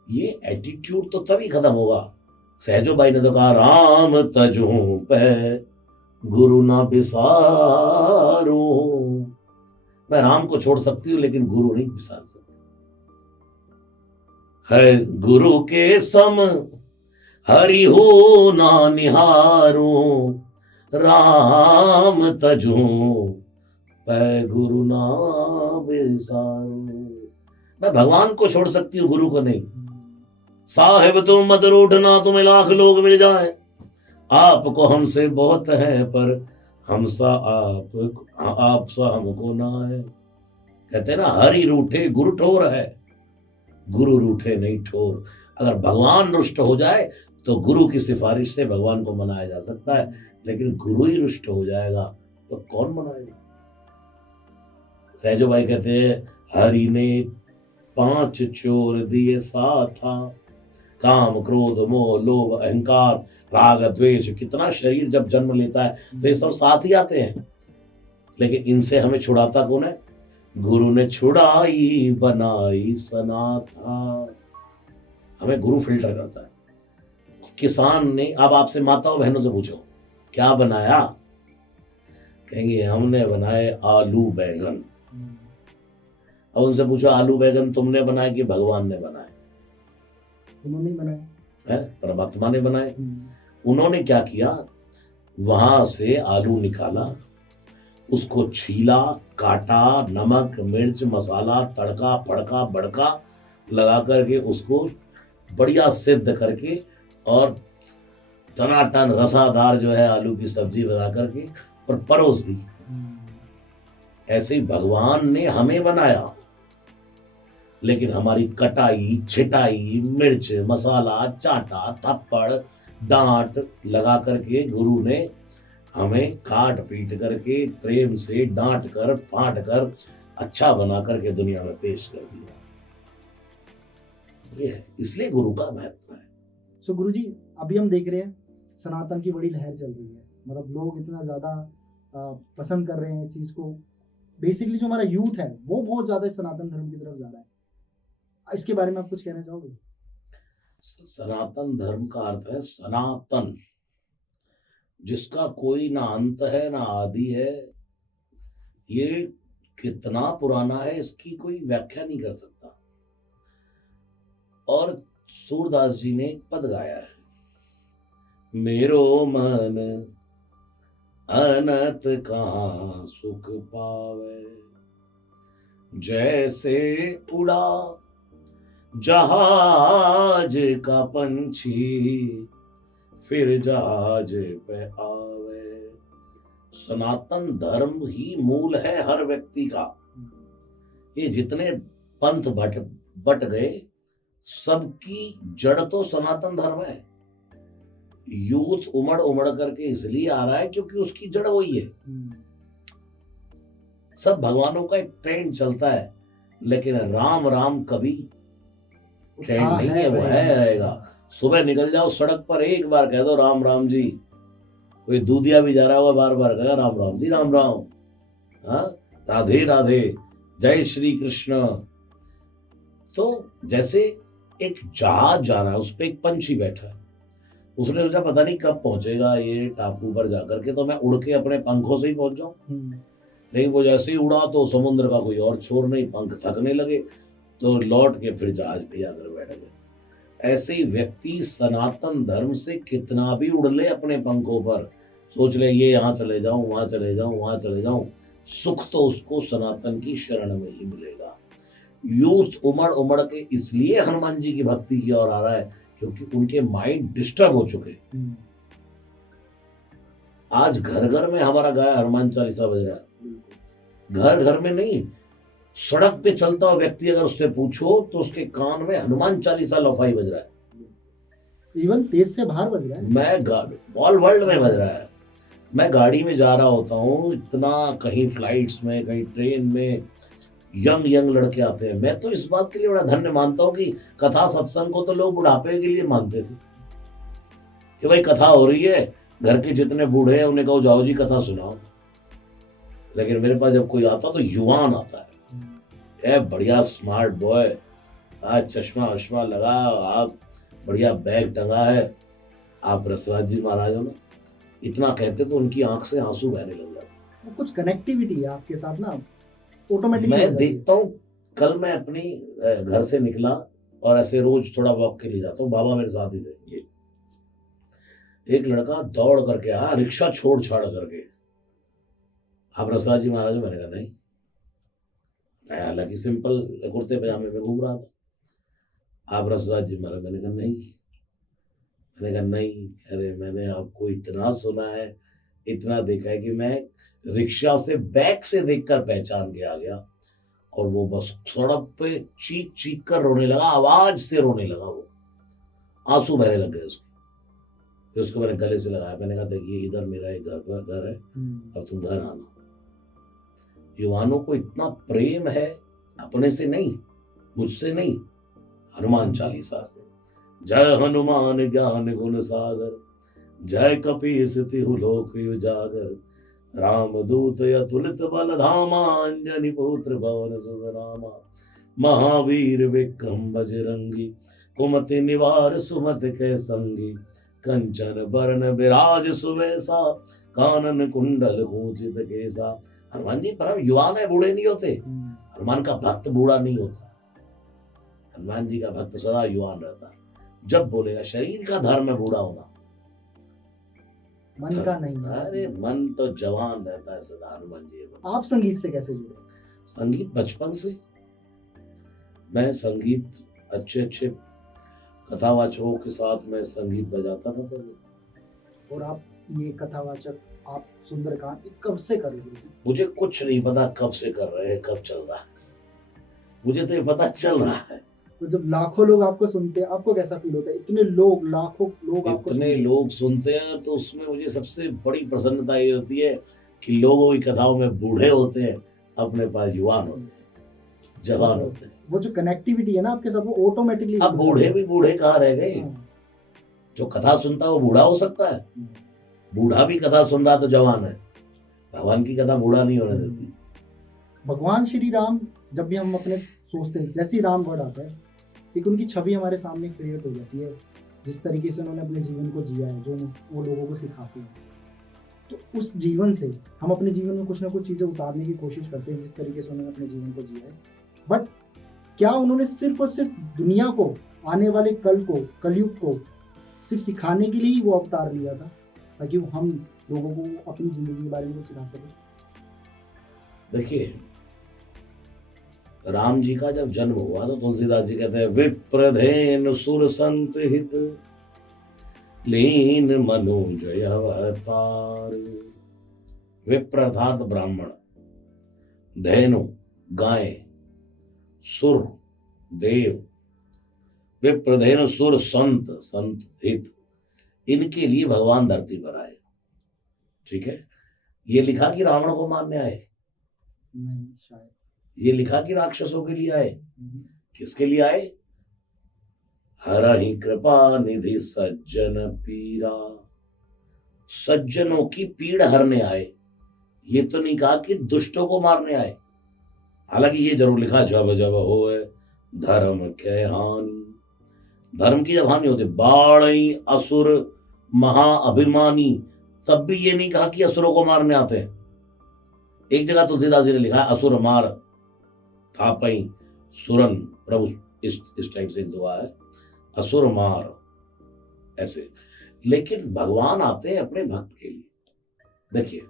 ये एटीट्यूड तो तभी खत्म होगा। सहजो भाई ने तो कहा राम तजू पे गुरु ना बिसारू। मैं राम को छोड़ सकती हूँ लेकिन गुरु नहीं बिसार सकती। है गुरु के सम हरि हो ना निहारू, राम तजू पै गुरु ना बिसारू। मैं भगवान को छोड़ सकती हूँ, गुरु को नहीं। साहिब तुम मत रूठना, तुम्हें लाख लोग मिल जाए, आपको हमसे बहुत है पर हमसा आप सा हमको ना है। कहते हैं ना, हरि रूठे गुरु ठोर है, गुरु रूठे नहीं ठोर। अगर भगवान रुष्ट हो जाए तो गुरु की सिफारिश से भगवान को मनाया जा सकता है, लेकिन गुरु ही रुष्ट हो जाएगा तो कौन मनाएगा। सहजो भाई कहते हैं, हरि ने 5 चोर दिए साथा, काम क्रोध मोह लोभ अहंकार राग द्वेष। कितना शरीर जब जन्म लेता है तो ये सब साथ ही आते हैं, लेकिन इनसे हमें छुड़ाता कौन है? गुरु ने छुड़ाई बनाई सनाथा। हमें गुरु फिल्टर करता है। किसान ने, अब आपसे माताओं बहनों से पूछो क्या बनाया, कहेंगे हमने बनाए आलू बैगन। अब उनसे पूछो आलू बैगन तुमने बनाए कि भगवान ने बनाए? उन्होंने बनाया है, परमात्मा ने बनाए। उन्होंने क्या किया, वहां से आलू निकाला, उसको छीला, काटा, नमक मिर्च मसाला तड़का फड़का बड़का लगा करके उसको बढ़िया सिद्ध करके और टनाटन रसादार जो है आलू की सब्जी बना करके और परोस दी। ऐसे ही भगवान ने हमें बनाया, लेकिन हमारी कटाई छिटाई मिर्च मसाला चाटा थप्पड़ डांट लगा करके गुरु ने हमें काट पीट करके प्रेम से डांट कर फाट कर अच्छा बना करके दुनिया में पेश कर दिया। ये है, इसलिए गुरु का महत्व है। सो गुरुजी, अभी हम देख रहे हैं सनातन की बड़ी लहर चल रही है, मतलब लोग इतना ज्यादा पसंद कर रहे हैं इस चीज को। बेसिकली जो हमारा यूथ है वो बहुत ज्यादा सनातन धर्म की तरफ जा रहा है। इसके बारे में आप कुछ कहना चाहोगे? सनातन धर्म का अर्थ है सनातन, जिसका कोई ना अंत है ना आदि है। ये कितना पुराना है इसकी कोई व्याख्या नहीं कर सकता। और सूरदास जी ने एक पद गाया है, मेरो मन अनत कहाँ सुख पावे, जैसे उड़ा जहाज का पंछी फिर जहाज पे आवे। सनातन धर्म ही मूल है हर व्यक्ति का। ये जितने पंथ बट गए सबकी जड़ तो सनातन धर्म है। यूथ उमड़ उमड़ करके इसलिए आ रहा है क्योंकि उसकी जड़ वही है। सब भगवानों का एक ट्रेंड चलता है, लेकिन राम राम कभी ट्रेंड नहीं है, वो है रहेगा। सुबह निकल जाओ सड़क पर, एक बार कह दो राम राम जी। कोई दूधिया भी जा रहा होगा बार बार कहेगा राम राम जी राम राम, हाँ राधे राधे जय श्री कृष्ण। तो जैसे एक जहाज जा रहा है, उस पर एक पंछी बैठा है, उसने सोचा पता नहीं कब पहुंचेगा ये टापू पर जाकर के, तो मैं उड़ के अपने पंखों से ही पहुंच जाऊं। लेकिन वो जैसे ही उड़ा तो समुद्र का कोई और छोर नहीं, पंख थकने लगे तो लौट के फिर जहाज पे जाकर बैठ गए। ऐसे ही व्यक्ति सनातन धर्म से कितना भी उड़ ले अपने पंखों पर, सोच ले ये यहाँ चले जाऊं वहां चले जाऊं वहां चले जाऊं, सुख तो उसको सनातन की शरण में ही मिलेगा। यूथ उमड़ उमड़ के इसलिए हनुमान जी की भक्ति की ओर आ रहा है क्योंकि उनके माइंड डिस्टर्ब हो चुके। आज घर घर में हमारा गाया हनुमान चालीसा बज रहा है। घर घर में नहीं, सड़क पे चलता हुआ व्यक्ति अगर उससे पूछो तो उसके कान में हनुमान चालीसा लोफाई बज रहा है। इवन देश से बाहर बज रहा है। मैं ऑल वर्ल्ड में बज रहा है। मैं गाड़ी में जा रहा होता हूँ, इतना कहीं फ्लाइट्स में कहीं ट्रेन में यंग लड़के आते हैं। मैं तो इस बात के लिए बड़ा धन्य मानता हूँ कि कथा सत्संग को तो लोग बुढ़ापे के लिए मानते थे कि भाई कथा हो रही है, घर के जितने बूढ़े हैं उन्हें कहो जाओ जी कथा सुनाओ। लेकिन मेरे पास जब कोई आता तो युवान आता है, बढ़िया स्मार्ट बॉय, आज चश्मा वश्मा लगा, आप बढ़िया बैग टंगा है, आप रसराज जी महाराज हो ना, इतना कहते तो उनकी आंख से आंसू बहने लग जाते। कुछ कनेक्टिविटी है आपके साथ ना, ऑटोमेटिकली। मैं देखता हूँ, कल मैं अपनी घर से निकला और ऐसे रोज थोड़ा वॉक के लिए जाता हूँ, बाबा मेरे साथ ही थे। एक लड़का दौड़ करके आया, रिक्शा छोड़ छाड़ करके, आप रसराज जी महाराज हो? मैंने कहा नहीं। मैं हालांकि सिंपल कुर्ते पजामे में घूम रहा था। आप रसराज जी महाराज? मैंने कहा नहीं। कह रहे मैंने आपको इतना सुना है, इतना देखा है कि मैं रिक्शा से बैक से देखकर पहचान के आ गया। और वो बस सड़क पे चीख चीख कर रोने लगा, आवाज से रोने लगा, वो आंसू बहने लग गए उसके। फिर उसको मैंने गले से लगाया, मैंने कहा देखिए इधर मेरा एक घर है, अब तुम घर आना। युवानों को इतना प्रेम है, अपने से नहीं, मुझसे नहीं, हनुमान चालीसा से। जय हनुमान ज्ञान गुण सागर, जय कपीस तिहु लोक उजागर, रामदूत अतुलित बल धामा, अंजनी पुत्र पवन सुत नामा, महावीर विक्रम बजरंगी, कुमति निवार सुमत के संगी, कंचन बरन विराज सुवेसा, कानन कुंडल कुंचित केसा। हनुमान जी परम युवान है, बूढ़े नहीं होते। हनुमान का भक्त बूढ़ा नहीं होता, हनुमान जी का भक्त सदा युवान रहता है। जब बोलेगा शरीर का धर्म है बूढ़ा होना, मन का नहीं है। अरे मन तो जवान रहता है सदा। हनुमान जी आप संगीत से कैसे जुड़े? संगीत बचपन से, मैं संगीत अच्छे अच्छे कथावाचकों के साथ मैं संगीत बजाता था पहले। और आप ये कथावाचक, आप सुंदरकांड कब से कर रहे थे? मुझे कुछ नहीं पता कब से कर रहे हैं, कब चल रहा है, मुझे तो ये पता चल रहा है। तो जब लाखों लोग आपको सुनते हैं, आपको कैसा फील होता है? इतने लोग, लाखों लोग आपको इतने सुनते हैं। लोग सुनते हैं तो उसमें मुझे सबसे बड़ी प्रसन्नता ये होती है कि लोगों की कथाओं में बूढ़े होते हैं, अपने पास युवान होते हैं, जवान होते हैं। वो जो कनेक्टिविटी है ना आपके साथ, वो ऑटोमेटिकली। अब बूढ़े भी बूढ़े कहाँ रह गए? जो कथा सुनता है वो बूढ़ा हो सकता है, बूढ़ा भी कथा सुन रहा तो जवान है। भगवान की कथा बूढ़ा नहीं होने देती। भगवान श्री राम, जब भी हम अपने सोचते हैं, जैसे ही राम वर्ड आता है, एक उनकी छवि हमारे सामने क्रिएट हो जाती है। जिस तरीके से उन्होंने अपने जीवन को जिया है, जो वो लोगों को सिखाते हैं, तो उस जीवन से हम अपने जीवन में कुछ ना कुछ चीज़ें उतारने की कोशिश करते हैं, जिस तरीके से उन्होंने अपने जीवन को जिया है। बट क्या उन्होंने सिर्फ और सिर्फ दुनिया को, आने वाले कल को, कलयुग को सिर्फ सिखाने के लिए ही वो अवतार लिया था, ताकि वो हम लोगों को अपनी जिंदगी के बारे में कुछ सिखा सके? देखिए, राम जी का जब जन्म हुआ तो तुलसीदास जी कहते हैं, विप्रधेन सुर संत हित, लीन मनोजय अवतार। विप्र अर्थात ब्राह्मण, धेनु गाय, सुर देव, विप्रधेनु सुर संत, संत हित, इनके लिए भगवान धरती पर आए। ठीक है, ये लिखा कि रावण को मारने आए? नहीं, शायद ये लिखा कि राक्षसों के लिए आए? किसके लिए आए? हरहि कृपा निधि सज्जन पीरा, सज्जनों की पीड़ हरने आए। ये तो नहीं कहा कि दुष्टों को मारने आए। हालांकि ये जरूर लिखा, जब जब होए धर्म के हानि, धर्म की जब हानि होती, बाढ़ई असुर महाअभिमानी, तब भी ये नहीं कहा कि असुरों को मारने आते हैं। एक जगह तुलसीदास जी ने लिखा है, असुर मार थापई सुरन प्रभु, इस टाइप से एक दुआ है, असुर मार, ऐसे। लेकिन भगवान आते हैं अपने भक्त के लिए। देखिए,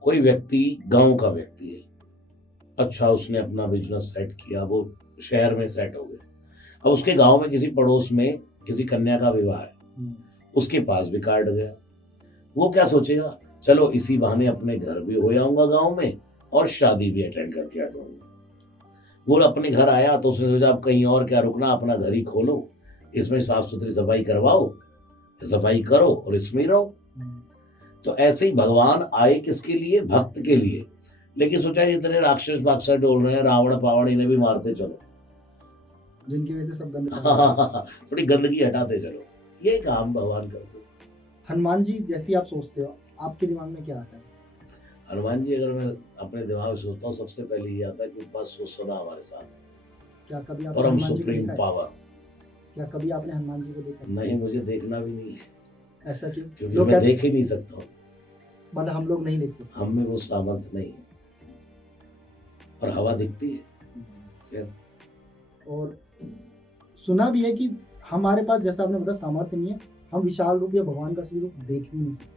कोई व्यक्ति गांव का व्यक्ति है, अच्छा उसने अपना बिजनेस सेट किया, वो शहर में सेट हो गया। अब उसके गांव में किसी पड़ोस में किसी कन्या का विवाह है, उसके पास भी कार्ड गया। वो क्या सोचेगा, चलो इसी बहाने अपने घर भी हो आऊंगा गांव में और शादी भी अटेंड करके आ जाऊंगा। वो अपने घर आया तो उसने सोचा, अब कहीं और क्या रुकना, अपना घर ही खोलो, इसमें साफ सुथरी सफाई करवाओ, सफाई करो और इसमें ही रहो। तो ऐसे ही भगवान आए किसके लिए? भक्त के लिए। लेकिन सोचा इतने राक्षस बाक्सर डोल रहे हैं, रावण पावण, इन्हें भी मारते चलो, जिनकी वजह से सब गंदगी थोड़ी गंदगी हटाते चलो, ये काम भगवान करते। हनुमान जी जैसी आप सोचते हो, आपके दिमाग में क्या आता है? हनुमान जी अगर मैं अपने दिमाग में सोचता हूँ, सबसे पहले ये आता है कि बस वो सदा हमारे साथ है। क्या कभी आपने परम हनुमान जी को सुप्रीम देखा है? पावर। क्या कभी आपने हनुमान जी को देखा है? नहीं, मुझे देखना भी नहीं है, ऐसा क्यों? क्योंकि लोग मैं कहते- देख ही नहीं सकता हूँ। मतलब हम लोग नहीं देख सकते। हम में वो सामर्थ्य नहीं है, और हवा दिखती है फिर। और सुना भी है कि हमारे पास, जैसा आपने बताया, सामर्थ्य नहीं है, हम विशाल रूप या भगवान का असली रूप देख भी नहीं सकते।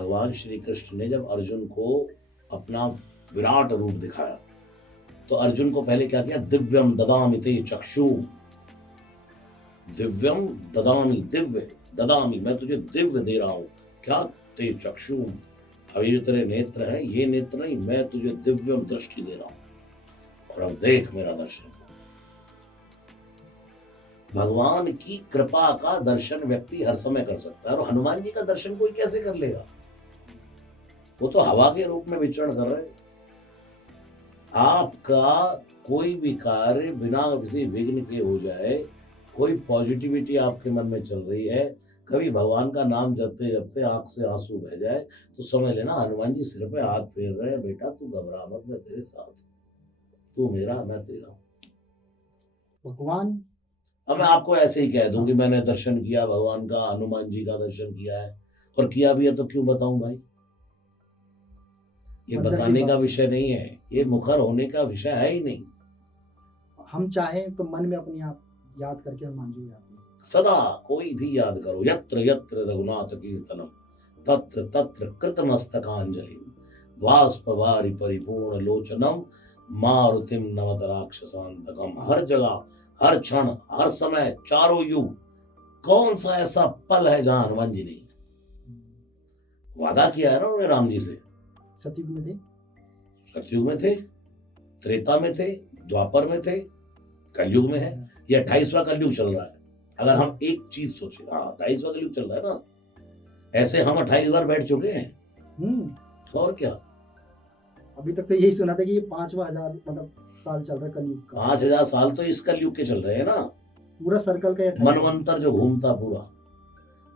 भगवान श्री कृष्ण ने जब अर्जुन को अपना विराट रूप दिखाया तो अर्जुन को पहले क्या किया? दिव्यम ददामि ते चक्षु, दिव्यम ददामि, दिव्य ददामि, मैं तुझे दिव्य दे रहा हूं। क्या? ते चक्षु, अब ये जो तेरे नेत्र हैं, ये नेत्र नहीं, मैं तुझे दिव्यम दृष्टि दे रहा हूं। और अब देख मेरा दर्शन। भगवान की कृपा का दर्शन व्यक्ति हर समय कर सकता है, और हनुमान जी का दर्शन कोई कैसे कर लेगा? वो तो हवा के रूप में विचरण कर रहे हैं। आपका कोई भी कार्य बिना किसी विघ्न के हो जाए, कोई पॉजिटिविटी आपके मन में चल रही है, कभी भगवान का नाम जपते जपते आंख से आंसू बह जाए, तो समझ लेना हनुमान जी सिर पे हाथ फेर रहे हैं, बेटा तू घबरा मत, मैं तेरे साथ हूं, तू मेरा मैं तेरा हूं। भगवान अब मैं आपको ऐसे ही कह दूं कि मैंने दर्शन किया भगवान का, हनुमान जी का दर्शन किया है, और किया भी है तो क्यों बताऊं भाई? ये अंदर की बताने का बात। विषय नहीं है, ये मुखर होने का विषय है ही नहीं। हम चाहें तो मन में अपने आप याद करके हनुमान जी को याद कर सकते सदा कोई भी याद करो, यत्र यत्र रघुनाथ कीर्तनम तत्र तत्र कृतमस्तकांजलि वाष्पवारि परिपूर्ण लोचनम मारुतिम नमत राक्षसांतकम। हर जगह, हर क्षण, हर समय, चारों युग, कौन सा ऐसा पल है जहां हनुमान जी नहीं? वादा किया है ना उन्होंने राम जी से। सतयुग में थे, सतयुग में थे, त्रेता में थे, द्वापर में थे, कलयुग में है। ये 28वां कलयुग चल रहा है। अगर हम एक चीज सोचे, हाँ 28वां कलयुग चल रहा है ना, ऐसे हम 28 बार बैठ चुके हैं, हम्म और क्या। अभी तक तो यही सुना था कि ये 5,000 मतलब साल चल रहा है कलयुग का। 5000 साल तो इस कलयुग के चल रहे हैं ना, पूरा सर्कल का 28 मनवंतर जो घूमता पूरा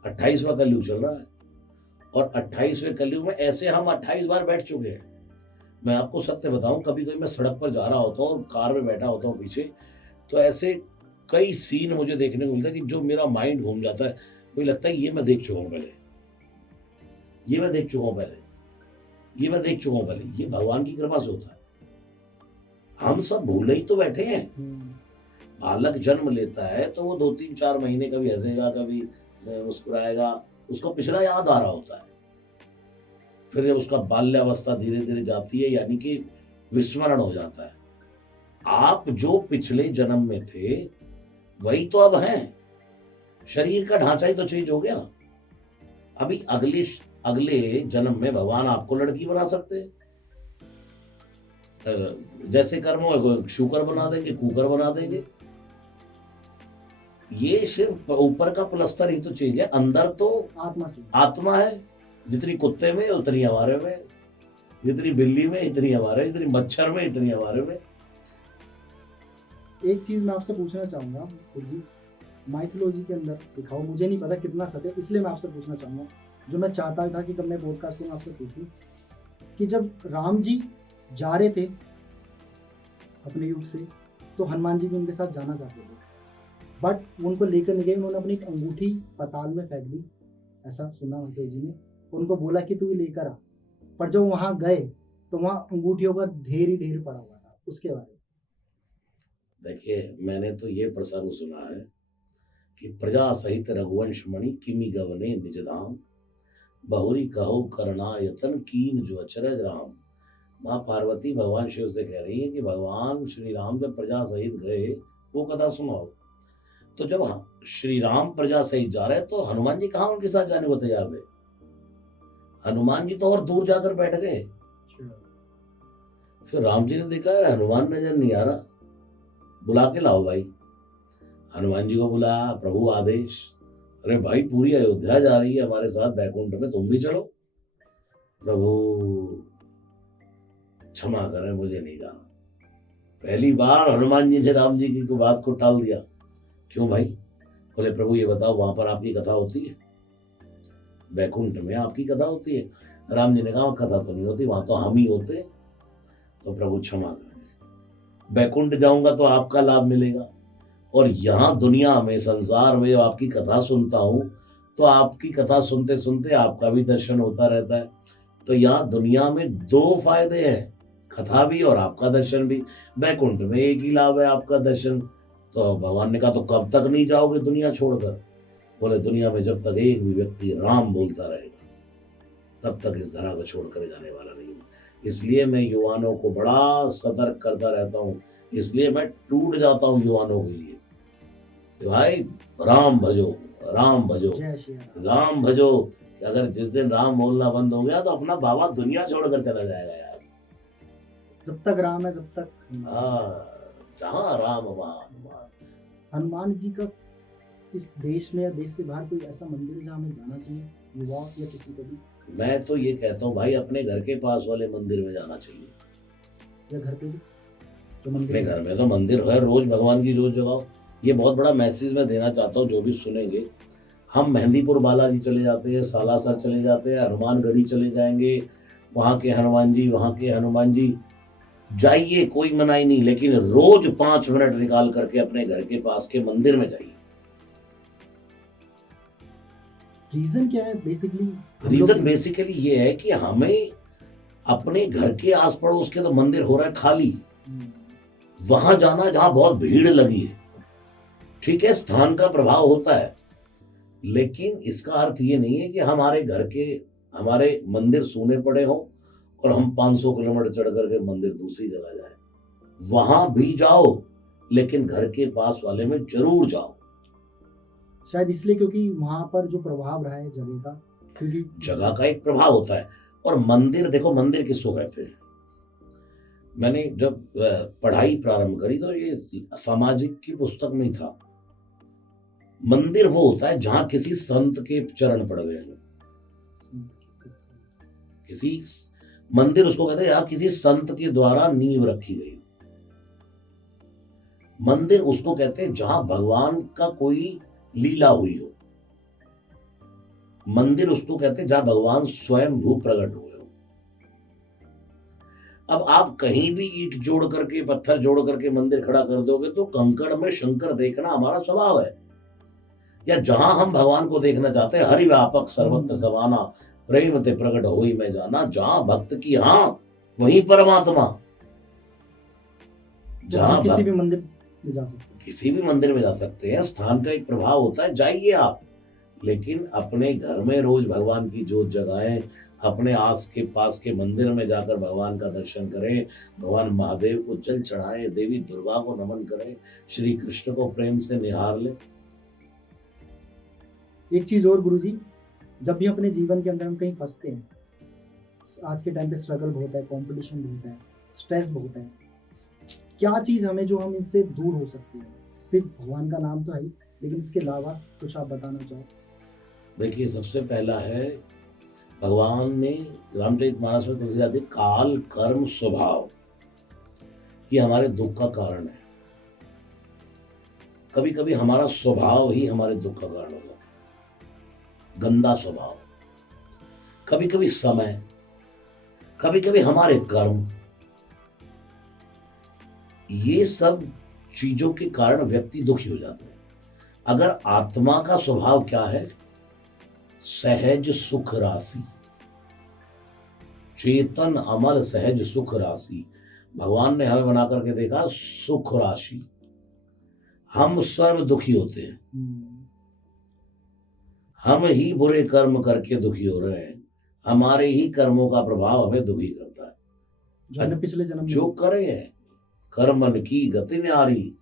28वां कलयुग चल रहा है। और 28वें कलयुग में ऐसे हम 28 बार बैठ चुके हैं। मैं आपको सत्य बताऊं, कभी कभी मैं सड़क पर जा रहा होता हूँ और कार में बैठा होता हूँ पीछे, तो ऐसे कई सीन मुझे देखने को मिलता है कि जो मेरा माइंड घूम जाता है। मुझे लगता है ये मैं देख चुका हूँ पहले, ये मैं देख चुका हूँ पहले, ये मैं देख चुका हूँ पहले। ये भगवान की कृपा से होता है। हम सब भूले ही तो बैठे हैं। बालक जन्म लेता है तो वो 2-3-4 महीने कभी हंसेगा, कभी मुस्कुराएगा, उसको पिछला याद आ रहा होता है। फिर जब उसका बाल्यावस्था धीरे धीरे जाती है, यानी कि विस्मरण हो जाता है। आप जो पिछले जन्म में थे वही तो अब हैं। शरीर का ढांचा ही तो चेंज हो गया। अभी अगले जन्म में भगवान आपको लड़की बना सकते हैं, जैसे कर्म हो, शुकर बना देंगे, कुकर बना देंगे। ये सिर्फ ऊपर का प्लस्तर ही तो चेंज है, अंदर तो आत्मा है। जितनी कुत्ते में उतनी हमारे में, जितनी बिल्ली में इतनी हमारे, जितनी मच्छर में इतनी हमारे में। एक चीज मैं आपसे पूछना चाहूंगा जी, माइथोलॉजी के अंदर लिखा हो, मुझे नहीं पता कितना सच है, इसलिए मैं आपसे पूछना चाहूंगा, जो मैं चाहता था कि तब मैं पॉडकास्ट में आपसे पूछूं, कि जब राम जी जा रहे थे अपने युग से, तो हनुमान जी भी उनके साथ जाना चाहते थे, बट उनको लेकर नहीं गए। उन्होंने अपनी एक अंगूठी पाताल में फेंक दी, ऐसा सुना माइथोलॉजी में। उनको बोला कि तू लेकर आ, पर जब वहां गए तो वहां अंगूठियों का ढेर ही ढेर पड़ा हुआ था। उसके बारे में देखिए, मैंने तो ये प्रसंग सुना है कि प्रजा सहित रघुवंश मणि किमि गवने निज धाम, बहुरी कहो करणायतन कीन जो अचरज राम। माँ पार्वती भगवान शिव से कह रही है कि भगवान श्री राम जब प्रजा सहित गए, वो कथा सुनाओ। तो जब श्री राम प्रजा सहित जा रहे तो हनुमान जी कहाँ उनके साथ जाने को तैयार थे? हनुमान जी तो और दूर जाकर बैठ गए। फिर राम जी ने देखा हनुमान नजर नहीं आ रहा, बुला के लाओ भाई। हनुमान जी को बुलाया, प्रभु आदेश, अरे भाई पूरी अयोध्या जा रही है हमारे साथ बैकुंठ में, तुम भी चलो। प्रभु क्षमा करें, मुझे नहीं जाना। पहली बार हनुमान जी ने राम जी की बात को टाल दिया। क्यों भाई? बोले प्रभु ये बताओ, वहां पर आपकी कथा होती है? बैकुंठ में आपकी कथा होती है? राम जी ने कहा कथा तो नहीं होती, वहां तो हम ही होते। तो प्रभु क्षमा करें, बैकुंठ जाऊंगा तो आपका लाभ मिलेगा, और यहाँ दुनिया में संसार में आपकी कथा सुनता हूं, तो आपकी कथा सुनते सुनते आपका भी दर्शन होता रहता है। तो यहाँ दुनिया में 2 फायदे हैं, कथा भी और आपका दर्शन भी। बैकुंठ में एक ही लाभ है, आपका दर्शन। तो भगवान ने कहा तो कब तक नहीं जाओगे दुनिया छोड़कर? बोले दुनिया में जब तक एक भी व्यक्ति राम बोलता रहेगा, तब तक इस धरा को छोड़कर जाने वाला नहीं हूं। इसलिए मैं युवानों को बड़ा सतर्क करता रहता हूँ, इसलिए मैं टूट जाता हूँ युवानों के लिए कि भाई राम भजो, राम भजो, राम भजो। अगर जिस दिन राम बोलना बंद हो गया तो अपना बाबा दुनिया छोड़कर चला जाएगा यार। जब तक राम है, जब तक जहाँ राम वहाँ हनुमान। हनुमान जी का इस देश में या देश से बाहर कोई ऐसा मंदिर है जहाँ हमें जाना चाहिए, युवा या किसी को भी, मैं तो ये कहता हूँ भाई, अपने घर के पास वाले मंदिर में जाना चाहिए। या घर पे भी जो अपने मंदिर घर में तो मंदिर है, रोज भगवान की जोत जगाओ। ये बहुत बड़ा मैसेज मैं देना चाहता हूँ जो भी सुनेंगे। हम मेहंदीपुर बालाजी चले जाते हैं, सालासर चले जाते हैं, हनुमानगढ़ी चले जाएंगे, वहाँ के हनुमान जी, वहाँ के हनुमान जी, जाइए, कोई मनाही नहीं, लेकिन रोज 5 मिनट निकाल करके अपने घर के पास के मंदिर में जाइए। रीजन क्या है बेसिकली? रीजन बेसिकली ये है कि हमें अपने घर के आस पड़ोस के तो मंदिर हो रहा है खाली, वहां जाना जहां बहुत भीड़ लगी है। ठीक है, स्थान का प्रभाव होता है, लेकिन इसका अर्थ ये नहीं है कि हमारे घर के हमारे मंदिर सूने पड़े हों और हम 500 किलोमीटर चढ़ करके मंदिर दूसरी जगह जाए। वहां भी जाओ, लेकिन घर के पास वाले में जरूर जाओ। शायद इसलिए क्योंकि वहां पर जो प्रभाव रहा है जगह का, क्योंकि जगह का एक प्रभाव होता है। और मंदिर, देखो मंदिर किसको कहते हैं। मैंने जब पढ़ाई प्रारंभ करी तो ये सामाजिक की पुस्तक में था। मंदिर वो होता है जहां किसी संत के चरण पड़ गए हैं। किसी मंदिर उसको कहते हैं जहां किसी संत के द्वारा नींव रखी गई। मंदिर उसको कहते हैं जहां भगवान का कोई लीला हुई हो। मंदिर उसको कहते हैं जहां भगवान स्वयं भू प्रकट हुए हो। अब आप कहीं भी ईंट जोड़ करके, पत्थर जोड़ करके मंदिर खड़ा कर दोगे तो कंकड़ में शंकर देखना हमारा स्वभाव है। या जहां हम भगवान को देखना चाहते हैं, हरि व्यापक सर्वत्र समाना, प्रेम ते प्रकट होई मैं जाना, जहां भक्त की हाँ वहीं परमात्मा। तो हम किसी भी मंदिर में जा सकते हैं। किसी भी मंदिर में जा सकते हैं। स्थान का एक प्रभाव होता है, जाइए आप, लेकिन अपने घर में रोज भगवान की जोत जगाएं। अपने आस के पास के मंदिर में जाकर भगवान का दर्शन करें, भगवान महादेव को जल चढ़ाएं, देवी दुर्गा को नमन करें, श्री कृष्ण को प्रेम से निहार लें। एक चीज और गुरुजी, जब भी अपने जीवन के अंदर हम कहीं फंसते हैं, आज के टाइम पे स्ट्रगल बहुत है, कंपटीशन बहुत है, स्ट्रेस बहुत है, क्या चीज हमें जो हम इनसे दूर हो सकते हैं? सिर्फ भगवान का नाम तो है ही, लेकिन इसके अलावा कुछ आप बताना चाहो? देखिए, सबसे पहला है, भगवान ने रामचरितमानस में तुलसी जाती, काल कर्म स्वभाव, ये हमारे दुख का कारण है। कभी कभी हमारा स्वभाव ही हमारे दुख का कारण हो जाता है, गंदा स्वभाव। कभी कभी समय, कभी कभी हमारे कर्म, ये सब चीजों के कारण व्यक्ति दुखी हो जाता है। अगर आत्मा का स्वभाव क्या है? सहज सुख राशि, चेतन अमल सहज सुख राशि। भगवान ने हमें बना करके देखा सुख राशि। हम स्वयं दुखी होते हैं, हम ही बुरे कर्म करके दुखी हो रहे हैं। हमारे ही कर्मों का प्रभाव हमें दुखी करता है। जो हमने पिछले जन्म में जो करे कर्मन की गति न्यारी,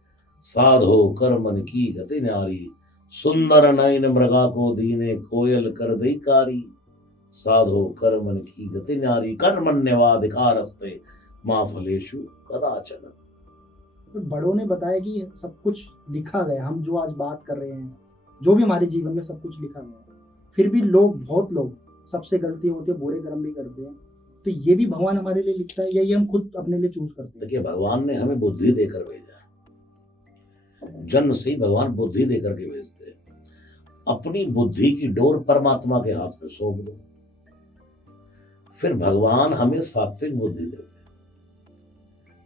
साधो कर्मन की गति न्यारी, सुंदर नयन मृगा को दीने, कोयल कर दई कारी, साधो कर्मन की गति न्यारी, कर्मण्यवाधिकारस्ते मां फलेषु कदाचन। बड़ों ने बताया कि सब कुछ लिखा गया, हम जो आज बात कर रहे हैं, जो भी हमारे जीवन में सब कुछ लिखा गया, फिर भी बहुत लोग, सबसे गलती होती है, बुरे कर्म भी करते हैं। तो ये भी भगवान हमारे लिए लिखता है या ये हम खुद अपने लिए चूज करते हैं? देखिए, भगवान ने हमें बुद्धि देकर भेजा है। जन्म से ही भगवान बुद्धि देकर के भेजते हैं। अपनी बुद्धि की डोर परमात्मा के हाथ में सौंप दो, फिर भगवान हमें सात्विक बुद्धि देते हैं।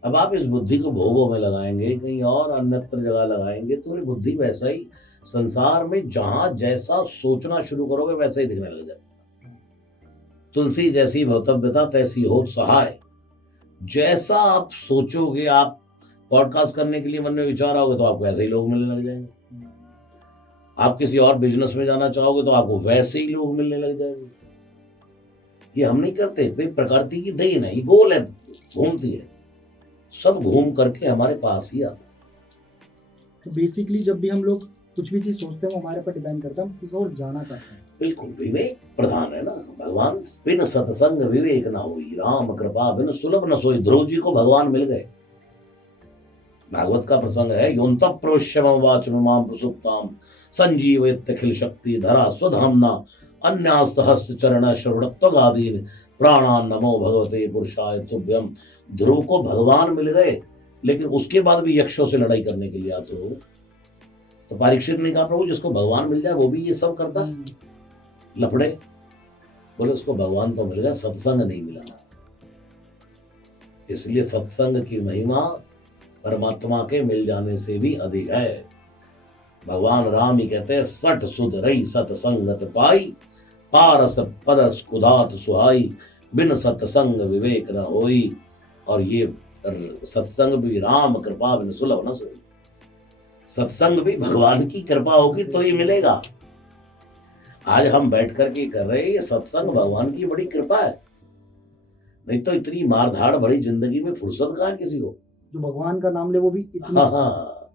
अब आप इस बुद्धि को भोगों में लगाएंगे, कहीं और अन्यत्र जगह लगाएंगे, तो ये बुद्धि वैसा ही संसार में जहां जैसा सोचना शुरू करोगे वैसा ही दिखने लग जाएगा। तुलसी जैसी भवतव्यता तैसी हो सहाय। जैसा आप सोचोगे, आप पॉडकास्ट करने के लिए मन में विचार आओगे तो आपको ऐसे ही लोग मिलने लग जाएंगे। आप किसी और बिजनेस में जाना चाहोगे तो आपको वैसे ही लोग मिलने लग जाएंगे। ये हम नहीं करते, प्रकृति की देन है, ये गोल है, घूमती है, सब घूम करके हमारे पास ही आता है। तो बेसिकली जब भी हम लोग कुछ भी चीज सोचते हैं वो हमारे पर डिपेंड करता है, हम किसी और जाना चाहते हैं। बिल्कुल, विवेक प्रधान है ना। भगवान बिन सत्संग विवेक न होई, राम कृपा बिन सुलभ न सोई। ध्रुव जी को भगवान मिल गए, भागवत का प्रसंग है, योन्त प्रोष्यमवाच माम प्रसुप्ताम संजीवयत अखिल शक्ति धरा स्वधामना अन्यास्त हस्त चरण श्रवणत्वगादीन प्राणान नमो भगवते पुरुषाय तुभ्यम। ध्रुव को भगवान मिल गए, लेकिन उसके बाद भी यक्षों से लड़ाई करने के लिए आते हो। तो परीक्षित ने कहा, प्रभु जिसको भगवान मिल जाए वो भी ये सब करता है? लफड़े। बोले उसको भगवान तो मिल गया, सत्संग नहीं मिला। इसलिए सत्संग की महिमा परमात्मा के मिल जाने से भी अधिक है। भगवान राम ही कहते हैं, सठ सुध रही सत्संगत पाई, पारस परस कुधात सुहाई, बिन सत्संग विवेक न होई। और ये सत्संग भी राम कृपा बिन सुलभ न सोई। सत्संग भी भगवान की कृपा होगी तो ही मिलेगा। आज हम बैठ करके कर रहे हैं, ये सत्संग भगवान की बड़ी कृपा है। नहीं तो इतनी मारधाड़ भरी जिंदगी में फुर्सत कहाँ किसी को। जो भगवान का नाम ले वो भी इतनी। हाँ।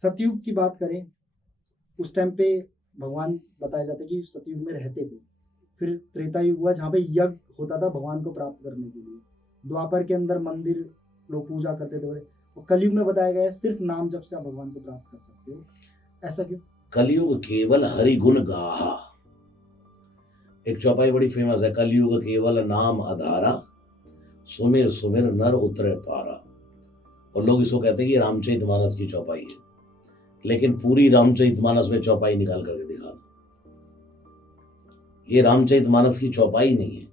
सतयुग की बात करें, उस टाइम पे भगवान बताया जाता है कि सतयुग में रहते थे। फिर त्रेता युग हुआ जहाँ पे यज्ञ होता था भगवान को प्राप्त करने के लिए। द्वापर के अंदर मंदिर लोग पूजा करते थे बड़े। और कलयुग में बताया गया है सिर्फ नाम जप से आप भगवान को प्राप्त कर सकते हो। ऐसा क्यों? कलयुग केवल हरि गुण गाहा। एक चौपाई बड़ी फेमस है, कलयुग केवल नाम आधारा, सुमिर सुमिर नर उतरे पारा। और लोग इसको कहते हैं कि रामचरितमानस की चौपाई है, लेकिन पूरी रामचरितमानस में चौपाई निकाल करके दिखा दो, ये रामचरितमानस की चौपाई नहीं है।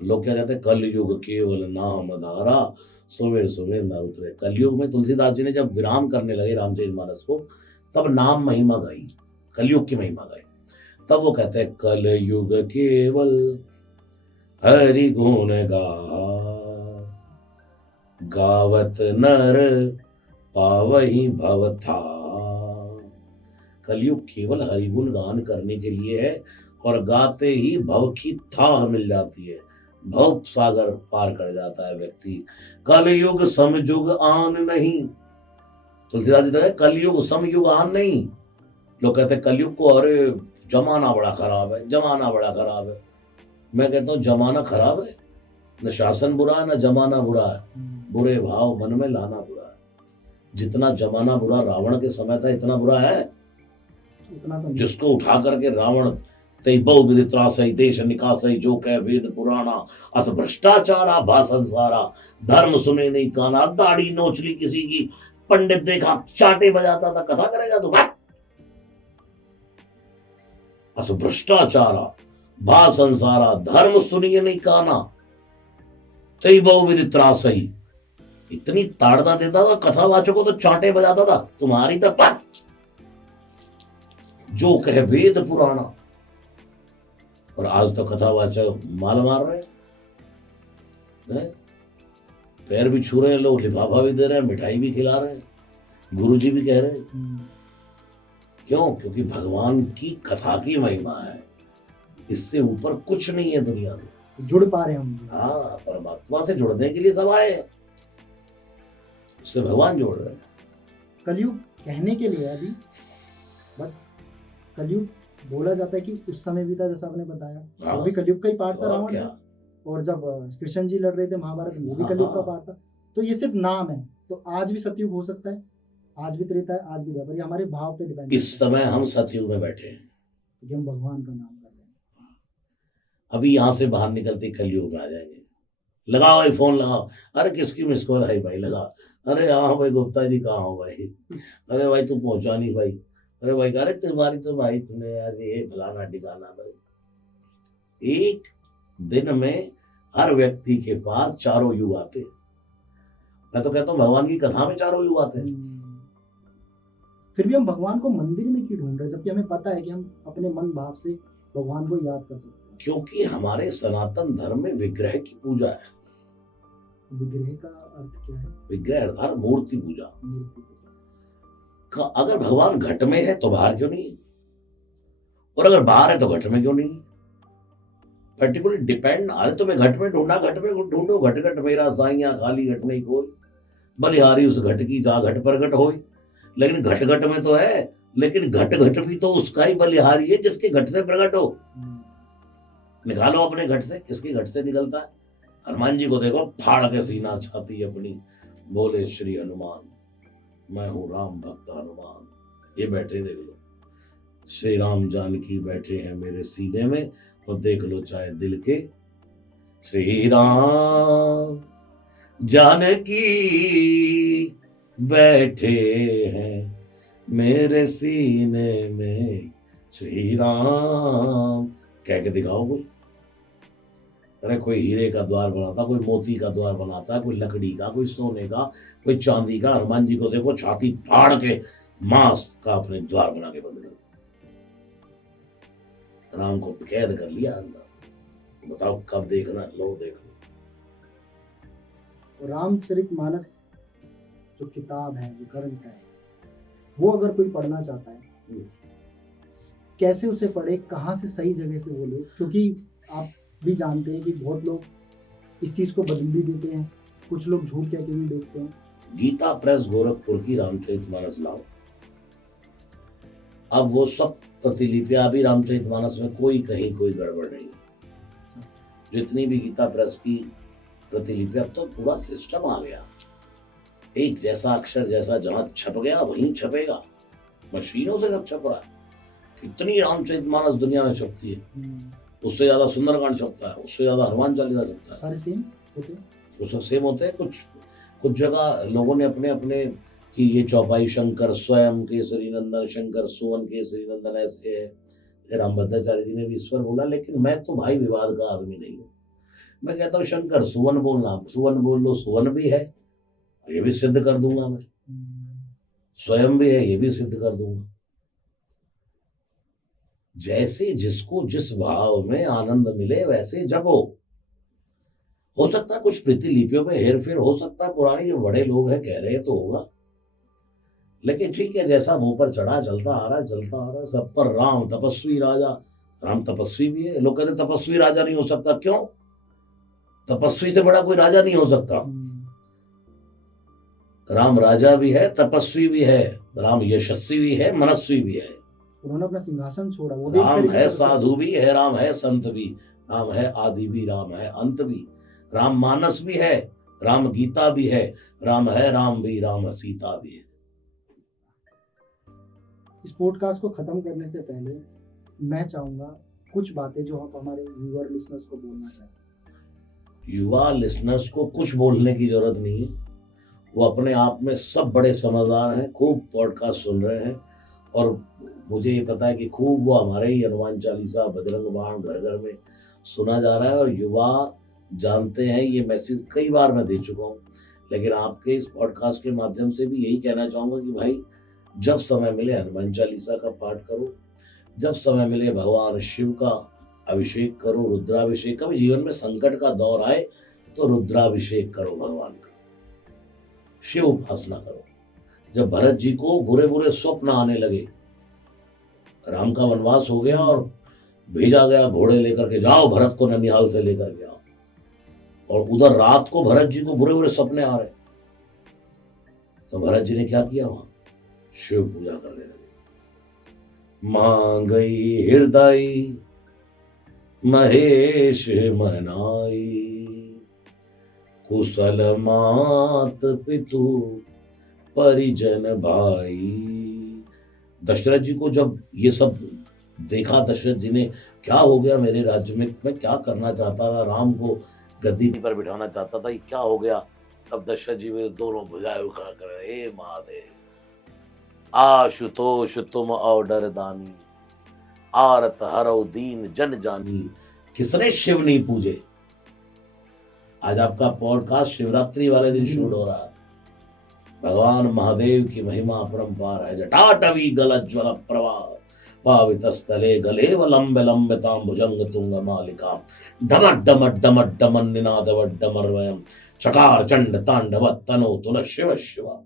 लोग क्या कहते हैं, कलयुग केवल नाम आधारा, सुमिर सुमिर नर उतरे। कलयुग में तुलसीदास जी ने जब विराम करने लगे रामचरितमानस को, तब नाम महिमा गाई, कलयुग की महिमा गाई। तब वो कहते हैं, कलयुग केवल हरि गुण गावत नर पावहि भव था। कलयुग केवल हरिगुण गान करने के लिए है, और गाते ही भव की थाह मिल जाती है, भव सागर पार कर जाता है व्यक्ति। कलयुग समयुग आन नहीं। तुलसीदास जी कहते कलयुग समयुग आन नहीं। लोग कहते हैं कलयुग को, अरे जमाना बड़ा खराब है, जमाना बड़ा खराब है। मैं कहता हूँ जमाना खराब है, न शासन बुरा है न जमाना बुरा है, बुरे भाव मन में लाना बुरा है। जितना जमाना बुरा रावण के समय था, इतना बुरा है उतना तो नहीं। जिसको उठा करके रावण तई बहु विधि त्रासई देश निकासई, जो कह वेद पुराना, अस भ्रष्टाचारा भा संसारा, धर्म सुने नहीं काना। दाढ़ी नोच ली किसी की, पंडित देखा चाटे बजाता था, कथा करेगा तू? अस भ्रष्टाचारा भा संसारा, धर्म सुनिए नहीं काना, तई बहु विधि त्रासई। इतनी ताड़ना देता था कथावाचकों, तो चाटे बजाता था। तुम्हारी तो पर जो कहे वेद पुराना। और आज तो कथावाचक माल मार रहे हैं, पैर भी छू रहे हैं लोग, लिफाफा भी दे रहे हैं, मिठाई भी खिला रहे हैं, गुरुजी भी कह रहे हैं। क्यों? क्योंकि भगवान की कथा की महिमा है, इससे ऊपर कुछ नहीं है दुनिया में। जुड़ पा रहे हैं हम। हाँ, परमात्मा से जुड़ने के लिए सब आए हैं, उससे भगवान जोड़ रहे हैं। कलयुग कहने के लिए अभी, बट कलयुग बोला जाता है कि उस समय भी था, जैसा आपने बताया, वो भी कलयुग का ही पार्ट था, रावण था। और जब कृष्ण जी लड़ रहे थे महाभारत में, वो भी कलयुग का पार्ट था। तो ये सिर्फ नाम है। तो आज भी सतयुग हो सकता है, आज भी त्रेता है, आज भी द्वापर। ये हमारे भाव पे डिपेंड। इस समय हम सतयुग में बैठे हैं, क्योंकि हम भगवान का नाम कर रहे हैं। अभी यहाँ से बाहर निकलते कलयुग में आ जाएंगे। लगाओ भाई फोन लगाओ, अरे किसकी मिस कॉल है भाई, लगा। अरे हाँ भाई गुप्ता जी कहाँ हो भाई, अरे भाई तू पहुंचा नहीं भाई, अरे भाई अरे तुम्हारी तो भाई तुमने यार ये फलाना ठिकाना भाई। एक दिन में हर व्यक्ति के पास चारों युग आते। मैं तो कहता हूँ भगवान की कथा में चारों युग आते हैं। फिर भी हम भगवान को मंदिर में क्यों ढूंढ रहे हैं, जबकि हमें पता है कि हम अपने मन भाव से भगवान को याद कर सकते हैं? क्योंकि हमारे सनातन धर्म में विग्रह की पूजा है। विग्रह का अर्थ क्या है? विग्रह अर्थात मूर्ति पूजा। मूर्ति। अगर भगवान घट में है तो बाहर क्यों नहीं, और अगर बाहर है तो घट में क्यों नहीं? Particular depend. अरे तुम्हें घट में ढूंढा, घट में ढूंढो। घट घट मेरा साइया खाली घट नहीं कोई, बलिहारी उस घट की जहाँ घट प्रगट हो। लेकिन घट घट में तो है, लेकिन घट घट भी तो उसका ही बलिहारी है जिसके घट से प्रकट हो। निकालो अपने घट से, किसकी घट से निकलता है? हनुमान जी को देखो, फाड़ के सीना छाती अपनी, बोले श्री हनुमान, मैं हूं राम भक्त हनुमान। ये बैठे देख लो, श्री राम जानकी बैठे हैं मेरे सीने में, और देख लो चाहे दिल के, श्री राम जानकी बैठे हैं मेरे सीने में, श्री राम। कह के दिखाओ कोई। अरे कोई हीरे का द्वार बनाता, कोई मोती का द्वार बनाता, कोई लकड़ी का, कोई सोने का, कोई चांदी का। हनुमान जी को देखो, छाती फाड़ के मांस का अपने द्वार बना के बंद कर दिया। राम को कैद कर लिया अंदर। बताओ कब देखना, लो देख लो। रामचरितमानस जो किताब है, जो ग्रंथ है, वो अगर कोई पढ़ना चाहता है, कैसे उसे पढ़े, कहाँ से सही जगह से बोले? क्योंकि आप भी जानते हैं कि बहुत लोग इस चीज को बदल भी देते हैं, कुछ लोग झूठ कह के भी देखते हैं। गीता प्रेस गोरखपुर की रामचरितमानस लाओ। अब वो सब प्रतिलिपियां भी रामचरितमानस में कोई कहीं कोई गड़बड़ नहीं। जितनी भी गीता प्रेस की प्रतिलिपि, अब तो पूरा सिस्टम आ गया। एक जैसा अक्षर जैसा जहां छप गया वहीं छपेगा। मशीनों से सब छप रहा है। कितनी रामचरितमानस दुनिया में छपती है, उससे ज्यादा सुंदरकांड छपता है, उससे ज्यादा हनुमान चालीसा छपता है। सारे सेम होते हैं, वो सब सेम होते हैं। कुछ जगह लोगों ने अपने अपने कि ये चौपाई शंकर स्वयं केसरी नंदन, शंकर सुवन केसरी नंदन ऐसे है। रामभद्राचार्य जी ने भी ईश्वर बोला, लेकिन मैं तो भाई विवाद का आदमी नहीं हूँ। मैं कहता हूँ शंकर सुवन बोलना, सुवन बोल लो, सुवन भी है, ये भी सिद्ध कर दूंगा मैं। स्वयं भी है, ये भी सिद्ध कर दूंगा। जैसे जिसको जिस भाव में आनंद मिले वैसे जपो। हो सकता है कुछ प्रतिलिपियों में हेरफेर हो सकता है, पुराने जो बड़े लोग हैं कह रहे हैं तो होगा, लेकिन ठीक है, जैसा मुंह पर चढ़ा चलता आ रहा है, चलता आ रहा है। सब पर राम तपस्वी राजा, राम तपस्वी भी है। लोग कहते तपस्वी राजा नहीं हो सकता, क्यों? तपस्वी से बड़ा कोई राजा नहीं हो सकता। राम राजा भी है, तपस्वी भी है, राम यशस्वी भी है, मनस्वी भी है। उन्होंने अपना सिंहासन छोड़ा, वो भी राम है साधु भी है, राम है संत भी, राम है आदि भी, राम है अंत भी, राम मानस भी है, राम गीता भी है, राम है राम भी, राम सीता भी है। इस पॉडकास्ट को खत्म करने से पहले मैं चाहूंगा कुछ बातें जो आप हमारे व्यूअर लिसनर्स को बोलना चाहें। युवा लिसनर्स को कुछ बोलने की जरूरत नहीं है। वो अपने आप में सब बड़े समझदार हैं, खूब पॉडकास्ट सुन रहे हैं, और मुझे ये पता है कि खूब वो हमारे ही हनुमान चालीसा, बजरंग बाण घर घर में सुना जा रहा है। और युवा जानते हैं, ये मैसेज कई बार मैं दे चुका हूँ, लेकिन आपके इस पॉडकास्ट के माध्यम से भी यही कहना चाहूँगा कि भाई जब समय मिले हनुमान चालीसा का पाठ करो, जब समय मिले भगवान शिव का अभिषेक करो, रुद्राभिषेक। कभी जीवन में संकट का दौर आए तो रुद्राभिषेक करो भगवान का, शिव उपासना करो। जब भरत जी को बुरे बुरे स्वप्न आने लगे, राम का वनवास हो गया और भेजा गया घोड़े लेकर के, जाओ भरत को ननिहाल से लेकर के आओ, और उधर रात को भरत जी को बुरे बुरे सपने आ रहे, तो भरत जी ने क्या किया? वहां शिव पूजा करने लगे। मांगई हृदय महेश मनाई, कुशल मात पितु परिजन भाई। दशरथ जी को जब ये सब देखा, दशरथ जी ने, क्या हो गया मेरे राज्य में, मैं क्या करना चाहता था, राम को गद्दी पर बिठाना चाहता था, ये क्या हो गया? तब दशरथ जी में दोनों भुजाएं उठा कर, हे महादेव, आशुतोष तुम ऑर्डर दानी, आरत हरो दीन जन जानी। किसने शिव नहीं पूजे? आज आपका पॉडकास्ट शिवरात्रि वाले दिन शूट हो रहा है। भगवान महादेव की महिमा अपरंपार है। जटाटवी गलज्वल प्रवाह पावितस्थले गले वलंब लंबितां भुजंग तुंग मालिका डमट डमट डमट डमन निनादवट डमर्वयम चकार चंड तांडव तनो तुल शिव शिवा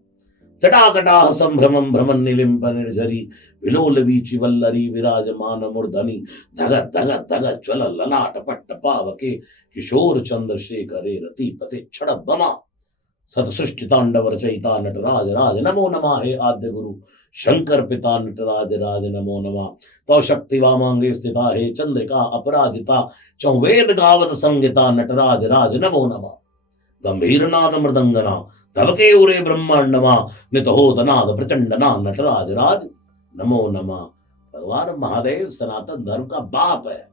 जटाकटाह संभ्रमं भ्रमण निलिम्ब निर्झरी विलोल वीचि वल्लरी विराजमान मूर्धनि धगत धगत धगत ज्वल ललाट पट्ट पावके किशोर चंद्रशेखरे रति पति क्षण बमा सतसृष्टि तांडव रचयिता नटराज राज नमो नमः। हे आद्य गुरु शंकर पिता नटराज राज नमो नमः। तो शक्ति वामांगे स्थिता हे चंद्रिका अपराजिता चौवेद गावत संगिता नटराज राज नमो नमः। गंभीर नाद मृदंगना तब के उरे ब्रह्मांडमा नित होत नाद प्रचंडना नटराज राज नमो नमः। भगवान महादेव सनातन धर्म का बाप है।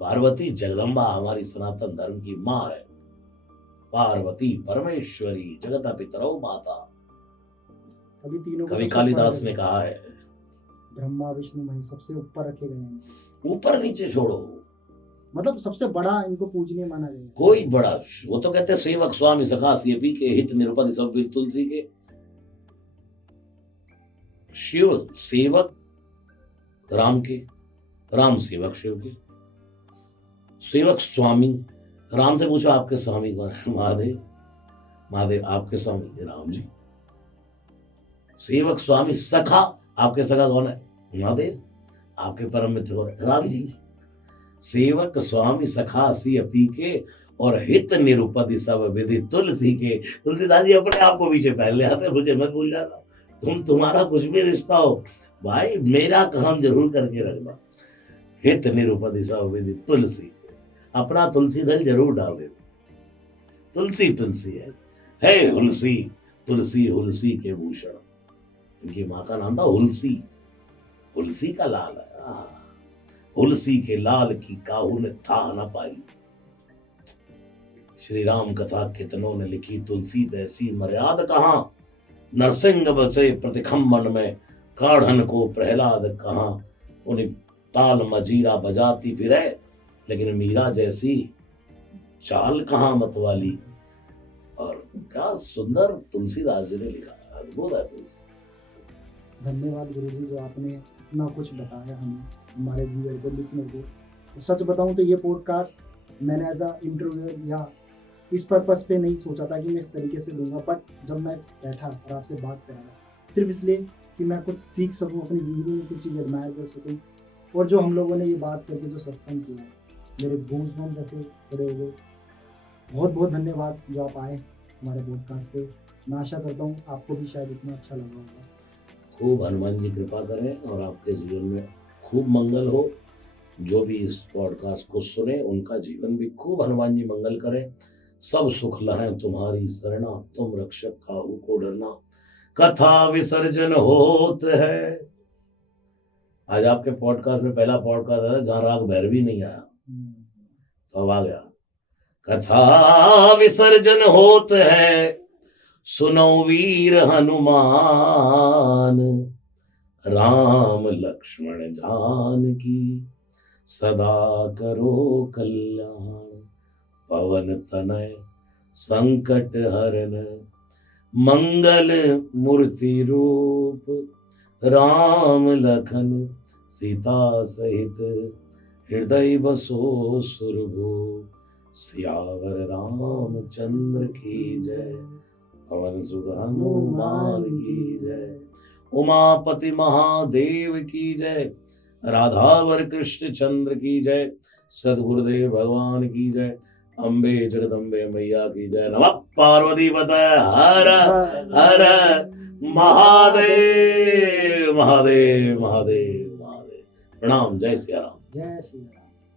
पार्वती जगदम्बा हमारी सनातन धर्म की मां है। पार्वती परमेश्वरी जगत पितरौ माता। अभी तीनों को कवि सबसे कालिदास ऊपर ने रखे कहा है, गए। ब्रह्मा विष्णु महेश सबसे ऊपर रखे गए हैं, ऊपर नीचे छोड़ो, मतलब सबसे बड़ा इनको पूजनीय माना गया है। कोई बड़ा, वो तो कहते हैं सेवक स्वामी सखा सीपी के हित निरुपति सब बिल तुलसी के। शिव सेवक राम के, राम सेवक शिव के। सेवक स्वामी, राम से पूछो आपके स्वामी कौन है? महादेव। महादेव आपके स्वामी राम जी। सेवक स्वामी सखा, आपके सखा कौन है? महादेव। आपके परम मित्र कौन है? राम जी। सेवक स्वामी सखा सी अपी के और हित निरुपति सब विधि तुलसी के। तुलसीदास जी अपने आप को पीछे पहन ले आते, मुझे मत भूल जाना। तुम्हारा कुछ भी रिश्ता हो भाई, मेरा काम जरूर करके रखना। हित निरुपति सब विधि तुलसी, अपना तुलसी दल जरूर डाल देते। तुलसी तुलसी है हुलसी, तुलसी हुलसी के भूषण। इनकी माँ का नाम था हुलसी, हुलसी का लाल है। हुलसी के लाल की काहू ने था न पाई। श्री राम कथा कितनों ने लिखी, तुलसी दैसी मर्याद कहाँ। नरसिंह बसे प्रतिखम्बन में, काढ़न को प्रहलाद कहाँ। उन्हें ताल मजीरा बजाती फिरे, लेकिन मीरा जैसी चाल कहाँ मतवाली। और क्या सुंदर तुलसीदास जी ने लिखा, अद्भुत है तुलसी। धन्यवाद गुरुजी, जो आपने इतना कुछ बताया हमें, हमारे व्यूअर को, लिसनर को। तो सच बताऊं तो ये पॉडकास्ट मैंने एज अ इंटरव्यूअर या इस पर्पस पे नहीं सोचा था कि मैं इस तरीके से लूँगा, बट जब मैं बैठा और आपसे बात कर रहा, सिर्फ इसलिए कि मैं कुछ सीख सकूं, अपनी ज़िंदगी में कुछ चीज़ एडमायर कर सकूं। और जो हम लोगों ने ये बात करके जो सत्संग किया है, मेरे गूज़बम्स जैसे खड़े हो गए। बहुत बहुत धन्यवाद जो आप आए हमारे पॉडकास्ट पे। मैं आशा करता हूँ आपको भी शायद इतना अच्छा लगा होगा। खूब हनुमान जी कृपा करें और आपके जीवन में खूब मंगल हो। जो भी इस पॉडकास्ट को सुने उनका जीवन भी खूब हनुमान जी मंगल करें। सब सुख लहें तुम्हारी शरणा, तुम रक्षक काहू को डरना। कथा विसर्जन होत है। आज आपके पॉडकास्ट में पहला पॉडकास्ट है जहां राग भैरवी नहीं आया, तो अब आ गया। कथा विसर्जन होत है, सुनो वीर हनुमान। राम लक्ष्मण जानकी सदा करो कल्याण। पवन तनय संकट हरन, मंगल मूर्ति रूप। राम लखन सीता सहित, हृदय बसो सुरभूप। सियावर रामचंद्र की जय, पवन सुत हनुमान की जय। उमापति महादेव की जय, राधावर कृष्ण चंद्र की जय। सदगुरुदेव भगवान की जय। अम्बे जगदम्बे मैया की जय। नमः पार्वती पतये हर हर महादेव महादेव महादेव महादेव। प्रणाम। जय सिया राम। जय श्री राम।